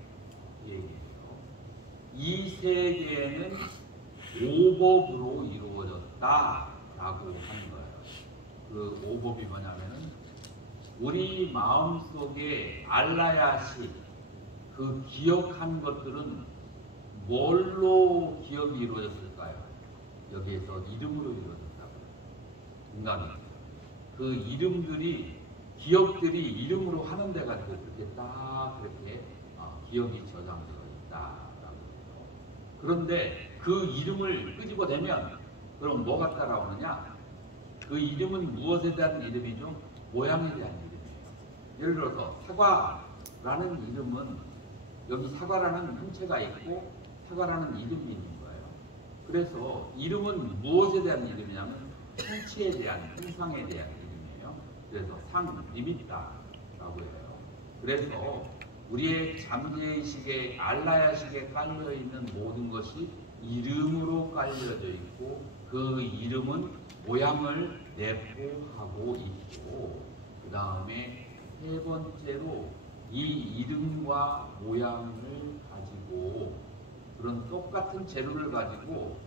얘기해요. 이 세계는 오법으로 이루어졌다라고 하는 거예요. 그 오법이 뭐냐면은 우리 마음속에 알라야시 그 기억한 것들은 뭘로 기억이 이루어졌을까요? 여기에서 이름으로 이루어졌다고요. 인간이 그 이름들이 기억들이 이름으로 하는 데가 그렇게 딱 그렇게 기억이 저장되어 있다라고 해요. 그런데 그 이름을 끄집어내면 그럼 뭐가 따라오느냐? 그 이름은 무엇에 대한 이름이죠? 모양에 대한 이름이에요. 예를 들어서 사과라는 이름은 여기 사과라는 형체가 있고 사과라는 이름이 있는 거예요. 그래서 이름은 무엇에 대한 이름이냐면 형체에 대한, 형상에 대한 이름이에요. 그래서 리미따라고 해요. 그래서 우리의 잠재의식에 알라야식에 깔려있는 모든 것이 이름으로 깔려져 있고 그 이름은 모양을 내포하고 있고 그 다음에 세 번째로 이 이름과 모양을 가지고 그런 똑같은 재료를 가지고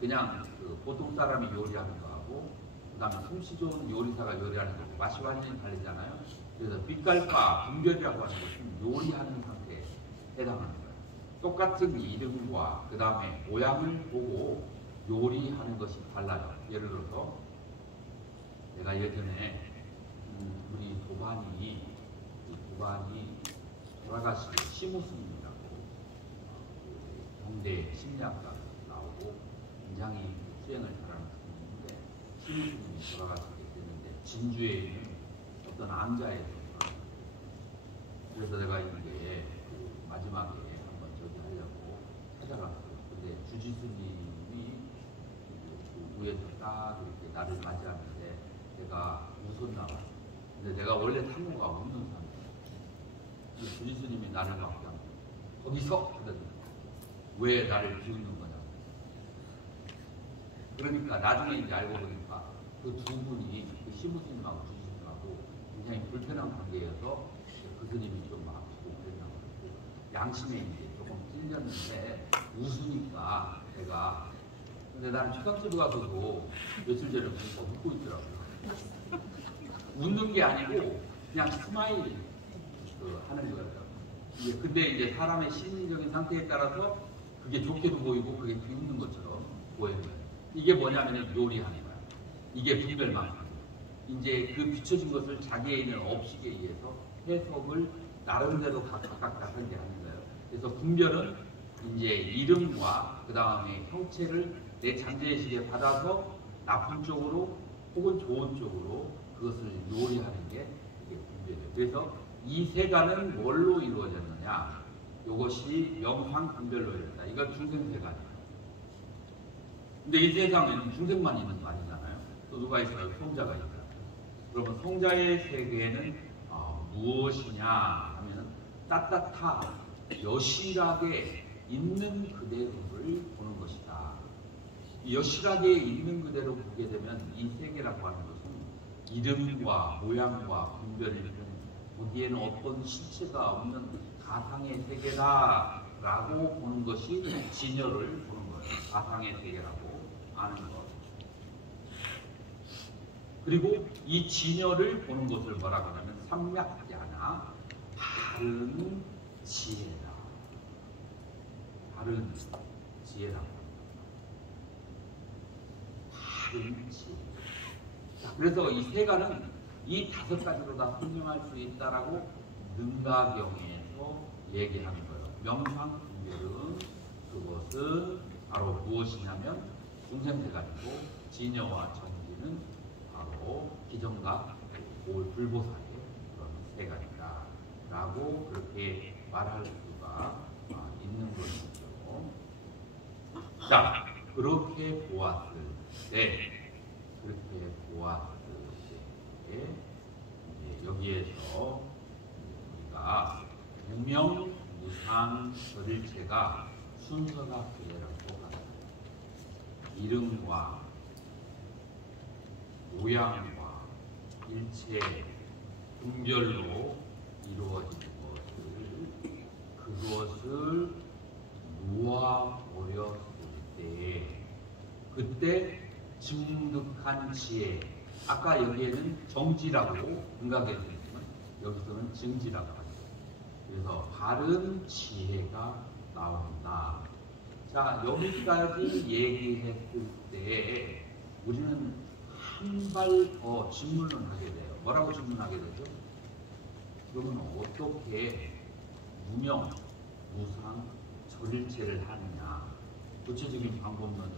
그냥 그 보통 사람이 요리하는 거하고 그 다음에 솜씨 좋은 요리사가 요리하는 거고 맛이 완전히 다르잖아요. 그래서 빛깔과 분별이라고 하는 것은 요리하는 상태에 해당하는 거예요. 똑같은 이름과 그 다음에 모양을 보고 요리하는 것이 달라요. 예를 들어서 내가 예전에 우리 도반이 돌아가신 심우스님이라고 경대 심리학과 나오고 굉장히 수행을 잘하는 분인데 심우스님이 돌아가시게 됐는데 진주에 있는 어떤 앙자에서 그래서 내가 이제 그 마지막에 한번 저기 하려고 찾아갔어요. 근데 주지스님이 그 위에서 딱 이렇게 나를 맞이하는데 내가 웃었나 봐. 근데 내가 원래 탕후가 웃는 사람이에요. 주지스님이 나를 막 그냥 거기서 왜 나를 비웃는 거냐. 그러니까 나중에 이제 알고 보니까 그 두 분이 그 시무스님하고 주지스님하고 굉장히 불편한 관계여서 그 스님이 좀 아프고 그랬나. 양심에 이제 조금 찔렸는데 웃으니까 제가 근데 나는 최강집에 가서도 며칠 전에 보니까 웃고 있더라고요. 웃는 게 아니고 그냥 스마일 하는 거예요. 근데 이제 사람의 심리적인 상태에 따라서 그게 좋게도 보이고 그게 비웃는 것처럼 보이는 거예요. 이게 뭐냐면 요리하는 거예요. 이게 분별망상. 이제 그 비춰진 것을 자기에 있는 업식에 의해서 해석을 나름대로 각각 하게 하는 거예요. 그래서 분별은 이제 이름과 그 다음에 형체를 내 잠재의식에 받아서 나쁜 쪽으로 혹은 좋은 쪽으로 그것을 요리하는 게 이게 분별이에요. 그래서 이 세간은 뭘로 이루어졌느냐? 이것이 명상 분별로 이루어졌다. 이건 중생세간이에요. 근데 이 세상에는 중생만 있는 거 아니잖아요. 또 누가 있어요? 성자가 있어요. 그러면 성자의 세계는 무엇이냐 하면 따뜻하 여실하게 있는 그대로를 보는 것이다. 여실하게 있는 그대로 보게 되면 이 세계라고 하는 것은 이름과 모양과 분별을 거기에는 어떤 실체가 없는 가상의 세계다라고 보는 것이 진여를 보는 거예요. 가상의 세계라고 아는 것. 그리고 이 진여를 보는 것을 뭐라고 하냐면 삼맥야나 바른 지혜다. 바른 지혜라고 합니다. 바른 지혜. 자, 그래서 이 세간은 이 다섯 가지로 다 설명할 수 있다라고 능가경에서 얘기하는 거예요. 명상분별은 그것은 바로 무엇이냐면 중생세간이고 진여와 정진은 바로 기정과 불보살의 그런 세간이다 라고 그렇게 말할 수가 있는 것이죠. 자, 그렇게 보았을 때 여기에서 우리가 무명, 무상, 절일체가 순서가 그대라고 합니다. 이름과 모양과 일체 분별로 이루어진 그것을 놓아버렸을 때 그때 증득한 지혜, 아까 여기에는 정지라고 생각했지만 여기서는 증지라고 하죠. 그래서 바른 지혜가 나온다. 자, 여기까지 얘기했을 때 우리는 한 발 더 질문을 하게 돼요. 뭐라고 질문하게 되죠? 그러면 어떻게 무명, 무상, 절일체를 하느냐? 구체적인 방법론은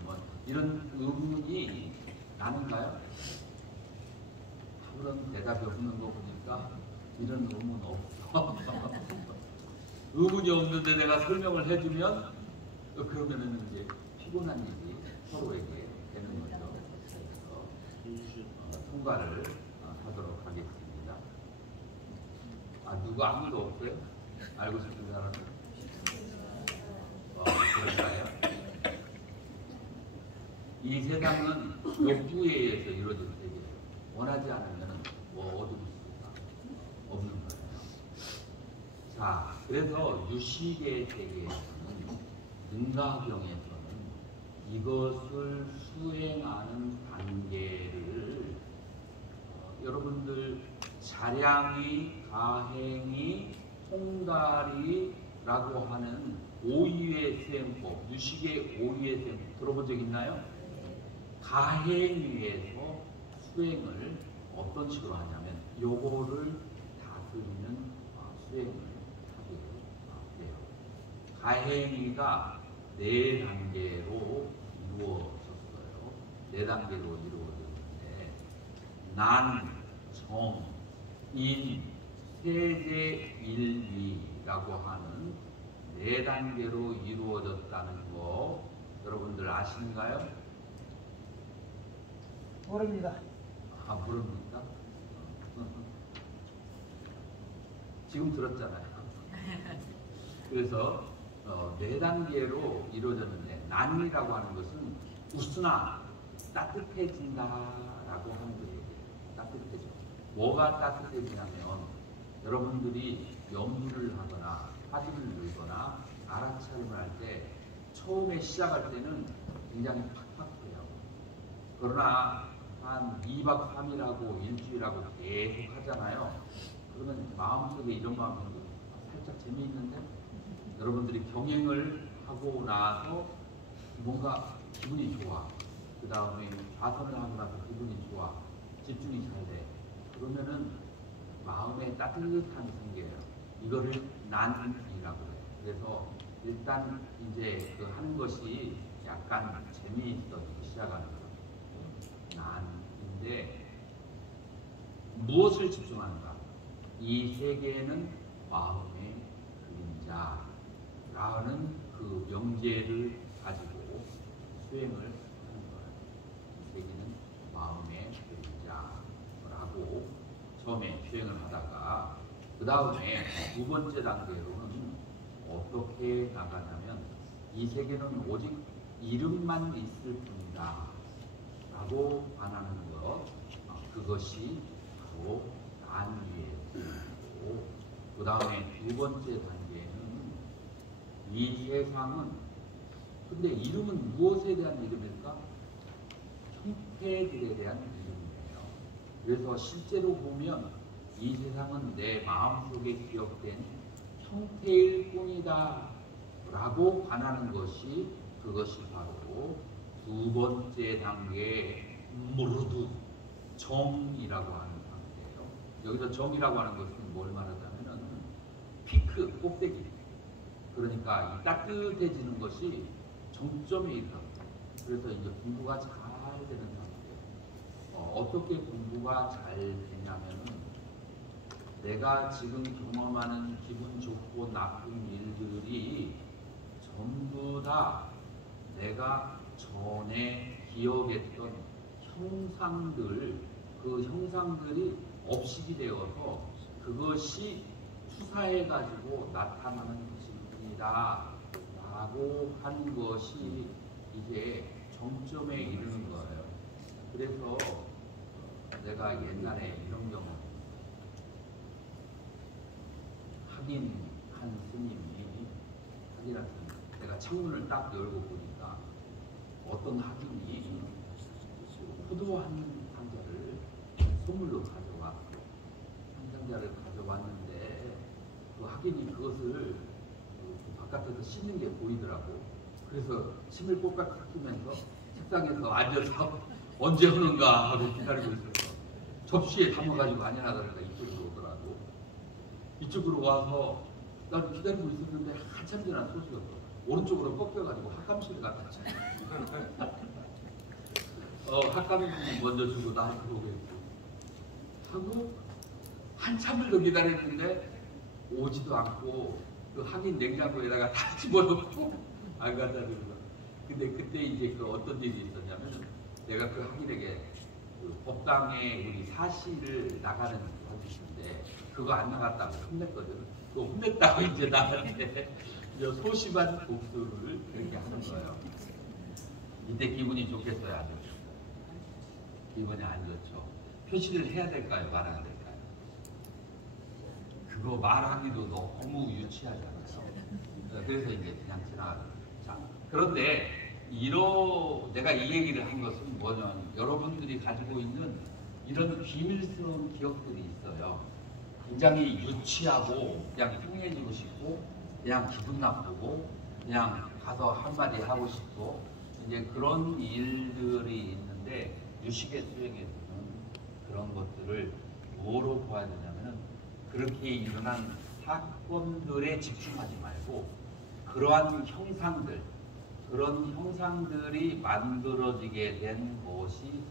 이런 의문이 나는가요? 그런 대답이 없는 거 보니까 이런 의문 없어. 의문이 없는데 내가 설명을 해주면 그러면은 이제 피곤한 일이 서로에게 되는 거죠. 그래서 통과를 하도록 하겠습니다. 누가 아무도 없어요? 알고 싶은 사람은? 그럴까요? 이 세상은 욕구에 의해서 이루어진 세계예요. 원하지 않으면 얻을 수가 없는 거예요. 자, 그래서 유식의 세계에서는 능가경에서는 이것을 수행하는 단계를 여러분들 자량이, 가행이, 통달이라고 하는 5위의 수행법, 유식의 5위의 수행법 들어본 적 있나요? 가행위에서 수행을 어떤 식으로 하냐면 요거를 다스리는 수행을 하게 돼요. 가행위가 4단계로 이루어졌어요. 4단계로 이루어졌는데 난, 정, 인, 세제, 일위라고 하는 4단계로 이루어졌다는 거 여러분들 아시는가요? 모릅니다. 모릅니까? 지금 들었잖아요. 그래서 4단계로 이루어졌는데 난이라고 하는 것은 웃으나 따뜻해진다라고 하는 거예요. 따뜻해져. 뭐가 따뜻해지냐면 여러분들이 염두를 하거나 화두를 늘거나 하거나 알아차림을 할 때 처음에 시작할 때는 굉장히 팍팍해요. 그러나 한 2박 3일하고 일주일하고 계속 하잖아요. 그러면 마음속에 이런 마음이 살짝 재미있는데 여러분들이 경행을 하고 나서 뭔가 기분이 좋아. 그 다음에 좌선을 하고 나서 기분이 좋아. 집중이 잘 돼. 그러면은 마음에 따뜻함이 생겨요. 이거를 난이라고 해요. 그래서 일단 이제 그 하는 것이 약간 재미있어지기 시작하는 거예요. 난인데 무엇을 집중하는가? 이 세계는 마음의 그림자라는 그 명제를 가지고 수행을 하는 거예요. 이 세계는 마음의 그림자라고 처음에 수행을 하다가 그 다음에 두 번째 단계로는 어떻게 나가냐면 이 세계는 오직 이름만 있을 뿐이다 라고 반하는 것, 그것이 바로 난위예요. 그 다음에 두 번째 단계는 이 세상은, 근데 이름은 무엇에 대한 이름일까? 형태들에 대한 이름이에요. 그래서 실제로 보면 이 세상은 내 마음속에 기억된 형태일 뿐이다 라고 반하는 것이, 그것이 바로 두 번째 단계 무르드 정이라고 하는 단계예요. 여기서 정이라고 하는 것은 뭘 말하자면은 피크, 꼭대기. 그러니까 이 따뜻해지는 것이 정점에 이르렀다. 그래서 이제 공부가 잘 되는 상태예요. 어떻게 공부가 잘 되냐면은 내가 지금 경험하는 기분 좋고 나쁜 일들이 전부 다 내가 전에 기억했던 형상들, 그 형상들이 업식이 되어서 그것이 투사해가지고 나타나는 것입니다 라고 하는 것이 이제 정점에 이르는 거예요. 그래서 내가 옛날에 이런 경우, 확인 한 스님이, 내가 창문을 딱 열고 보니까 어떤 학인이 포도 한 상자를 선물로 가져왔어. 한 상자를 가져왔는데 그 학인이 그것을 그 바깥에서 씻는 게 보이더라고. 그래서 침을 꼭딱 삭히면서 책상에서 앉아서 언제 오는가 하고 기다리고 있었어. 접시에 담아가지고 안연하다가 이쪽으로 오더라고. 이쪽으로 와서 난 기다리고 있었는데 한참 지난 소식이었어. 오른쪽으로 꺾여가지고 학감실 갔다. 학감이 먼저 주고 나를 그러고 있고 하고 한참을 더 기다렸는데 오지도 않고 그 학인 냉장고에다가 다 집어넣고 안 갖다 주고. 근데 그때 이제 그 어떤 일이 있었냐면 내가 그 학인에게 그 법당에 우리 사시를 나가는 것인데 그거 안 나갔다고 혼냈거든. 그거 혼냈다고 이제 나한테 소심한 복수를 그렇게 하는 거예요. 이때 기분이 좋겠어요, 안 좋죠? 기분이 안 좋죠. 표시를 해야 될까요, 말아야 될까요? 그거 말하기도 너무 유치하잖아요. 그래서 이제 그냥 지나가요. 자, 그런데 내가 이 얘기를 한 것은 뭐냐면 여러분들이 가지고 있는 이런 비밀스러운 기억들이 있어요. 굉장히 유치하고 그냥 흉해지고 싶고 그냥 기분 나쁘고 그냥 가서 한마디 하고 싶고 이제 그런 일들이 있는데 유식의 수행에서는 그런 것들을 뭐로 보아야 되냐면은 그렇게 일어난 사건들에 집중하지 말고 그러한 형상들, 그런 형상들이 만들어지게 된 것이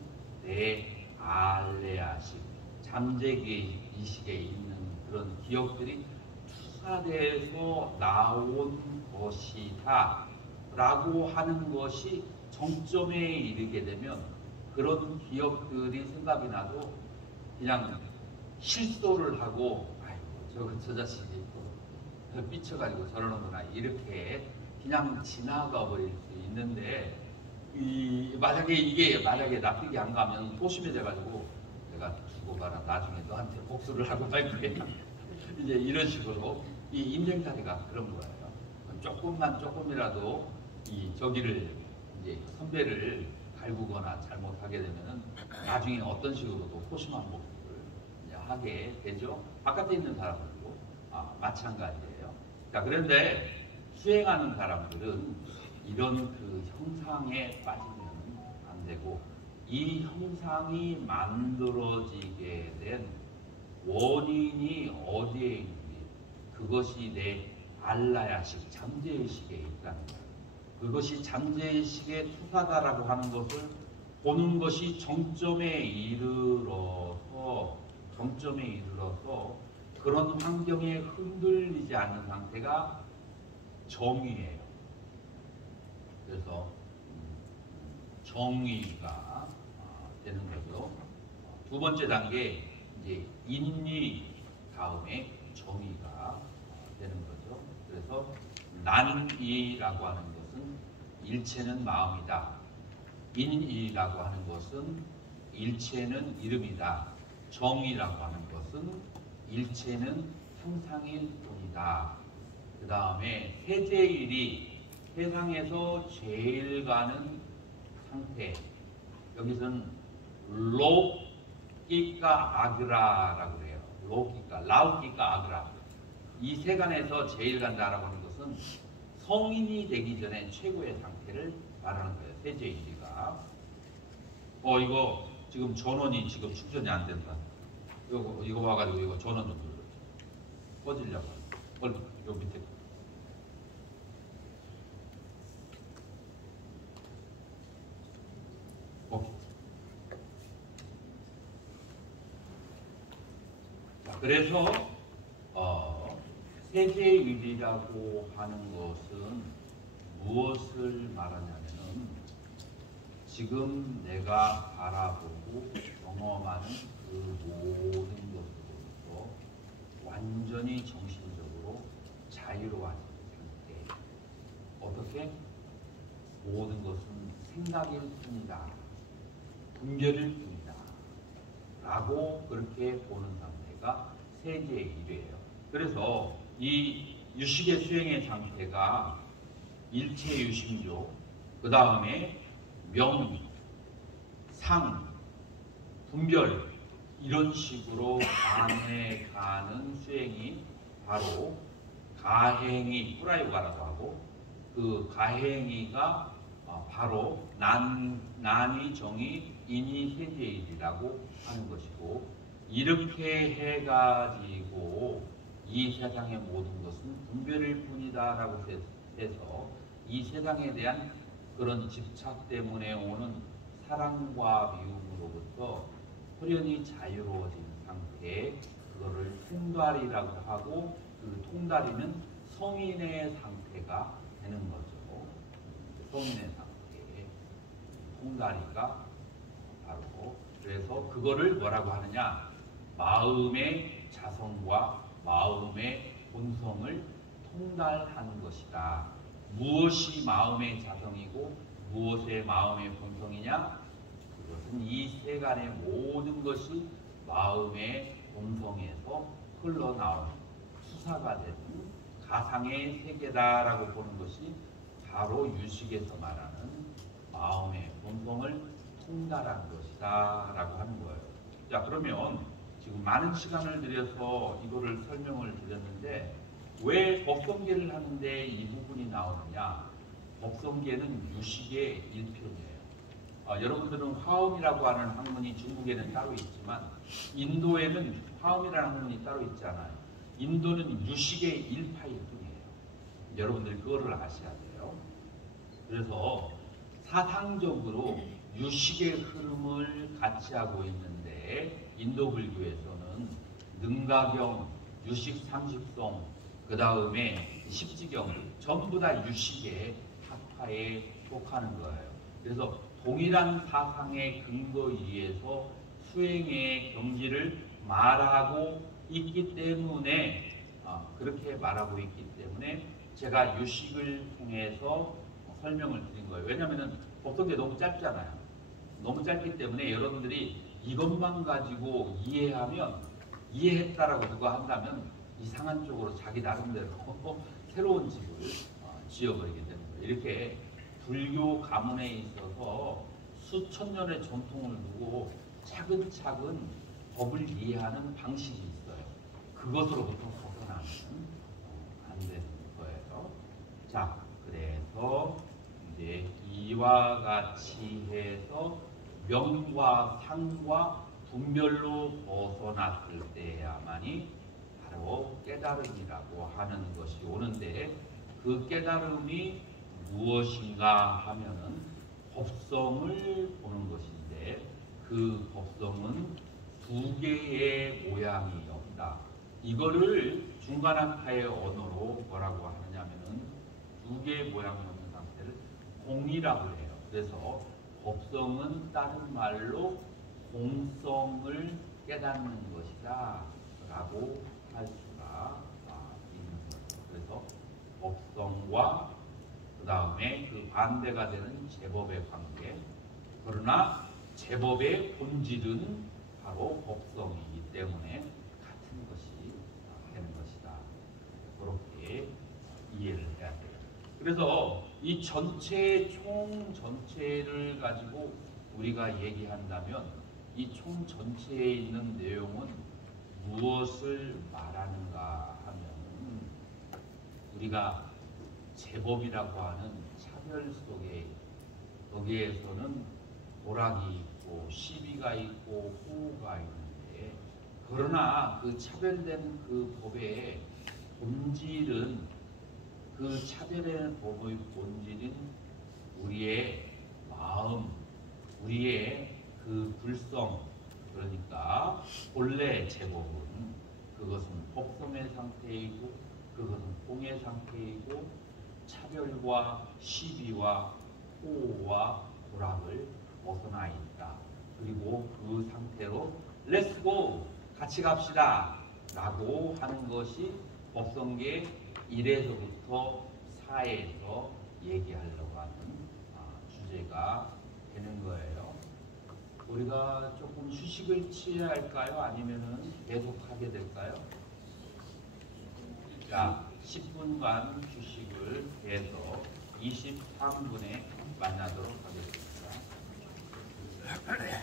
내 알레아식, 잠재의식에 있는 그런 기억들이 투사돼서 나온 것이다 라고 하는 것이 정점에 이르게 되면 그런 기억들이 생각이 나도 그냥 실소를 하고 아이고 저 자식이 또 삐쳐가지고 저러는구나 이렇게 그냥 지나가 버릴 수 있는데 만약에 이게 납득이 안 가면 소심해져가지고 내가 두고 봐라 나중에 너한테 복수를 하고 말게 이제 이런 식으로 이 임쟁자리가 그런 거예요. 조금이라도 이 저기를 이제 선배를 갈구거나 잘못하게 되면은 나중에 어떤 식으로도 소심한 모습을 이제 하게 되죠. 바깥에 있는 사람들도 마찬가지예요. 자, 그런데 수행하는 사람들은 이런 그 형상에 빠지면 안 되고, 이 형상이 만들어지게 된 원인이 어디에 있는지, 그것이 내 알라야식, 잠재의식에 있다는 거예요. 그것이 잠재의식의 투사다라고 하는 것을 보는 것이 정점에 이르러서 그런 환경에 흔들리지 않는 상태가 정의예요. 그래서 정의가 되는 거죠. 두 번째 단계 이제 인리 다음에 정의가 되는 거죠. 그래서 난이라고 하는 것은 일체는 마음이다. 인이라고 하는 것은 일체는 이름이다. 정의라고 하는 것은 일체는 형상일 뿐이다. 그 다음에 세제일이 세상에서 제일 가는 상태, 여기서는 로끼까 아그라라고 그래요. 로끼까, 라우끼까 아그라. 이 세간에서 제일 간다라고 하는 것은 성인이 되기 전에 최고의 상태를 말하는 거예요. 세제일이가. 이거 지금 전원이 지금 충전이 안 된다. 이거 와가지고 이거 전원 좀 눌러. 꺼지려고. 얼른 요 밑에. 오케이. 자, 그래서 세제일이라고 하는 것은 무엇을 말하냐면은 지금 내가 바라보고 경험하는 그 모든 것으로부터 완전히 정신적으로 자유로워진 상태. 어떻게? 모든 것은 생각일 뿐이다. 분별일 뿐이다. 라고 그렇게 보는 상태가 세제일이에요. 그래서 이 유식의 수행의 상태가 일체유심조, 그 다음에 명, 상, 분별, 이런 식으로 반해가는 수행이 바로 가행이, 뿌라요가라고 하고, 그 가행이가 바로 난이, 정이, 인이, 세제일이라고 하는 것이고, 이렇게 해가지고 이 세상의 모든 것은 분별일 뿐이다 라고 해서 이 세상에 대한 그런 집착 때문에 오는 사랑과 미움으로부터 후련히 자유로워진 상태에 그거를 통달이라고 하고, 그 통달이는 성인의 상태가 되는 거죠. 성인의 상태, 통달이가 바로, 그래서 그거를 뭐라고 하느냐, 마음의 자성과 마음의 본성을 통달하는 것이다. 무엇이 마음의 자성이고 무엇의 마음의 본성이냐? 그것은 이 세간의 모든 것이 마음의 본성에서 흘러나온 수사가 되는 가상의 세계다라고 보는 것이 바로 유식에서 말하는 마음의 본성을 통달한 것이다 라고 하는 거예요. 자, 그러면 지금 많은 시간을 들여서 이거를 설명을 드렸는데 왜 법성계를 하는데 이 부분이 나오느냐? 법성계는 유식의 일편이에요. 여러분들은 화엄이라고 하는 학문이 중국에는 따로 있지만 인도에는 화엄이라는 학문이 따로 있잖아요. 인도는 유식의 일파일 뿐이에요. 여러분들이 그거를 아셔야 돼요. 그래서 사상적으로 유식의 흐름을 같이 하고 있는데 인도 불교에서는 능가경, 유식 삼십송, 그 다음에 십지경 전부 다 유식의 학파에 속하는 거예요. 그래서 동일한 사상의 근거에 수행의 경지를 말하고 있기 때문에 그렇게 말하고 있기 때문에 제가 유식을 통해서 설명을 드린 거예요. 왜냐하면 법성계 너무 짧잖아요. 너무 짧기 때문에 여러분들이 이것만 가지고 이해했다라고 누가 한다면 이상한 쪽으로 자기 나름대로 새로운 집을 지어버리게 되는 거예요. 이렇게 불교 가문에 있어서 수천 년의 전통을 두고 차근차근 법을 이해하는 방식이 있어요. 그것으로부터 벗어나면 안 되는 거예요. 자, 그래서 이제 이와 같이 해서 명과 상과 분별로 벗어났을 때야만이 바로 깨달음이라고 하는 것이 오는데, 그 깨달음이 무엇인가 하면은 법성을 보는 것인데, 그 법성은 두 개의 모양이 없다. 이거를 중간학파의 언어로 뭐라고 하느냐면은 두 개의 모양이 없는 상태를 공이라고 해요. 그래서 법성은 다른 말로 공성을 깨닫는 것이다 라고 할 수가 있는 거죠. 그래서 법성과 그 다음에 그 반대가 되는 제법의 관계, 그러나 제법의 본질은 바로 법성이기 때문에 같은 것이 되는 것이다. 그렇게 이해를 해야 돼요. 그래서 이 총 전체를 가지고 우리가 얘기한다면 이 총 전체에 있는 내용은 무엇을 말하는가 하면, 우리가 제법이라고 하는 차별 속에, 거기에서는 도락이 있고 시비가 있고 호우가 있는데, 그러나 그 차별된 그 법의 본질은, 그 차별의 법의 본질은 우리의 마음, 우리의 그 불성, 그러니까 본래 제법은 그것은 법성의 상태이고, 그것은 공의 상태이고, 차별과 시비와 호호와 도락을 벗어나 있다. 그리고 그 상태로 렛츠고 같이 갑시다 라고 하는 것이 법성계 1에서부터 4에서 얘기하려고 하는 주제가 되는 거예요. 우리가 조금 휴식을 취해야 할까요? 아니면은 계속 하게 될까요? 자, 10분간 휴식을 해서 23분에 만나도록 하겠습니다.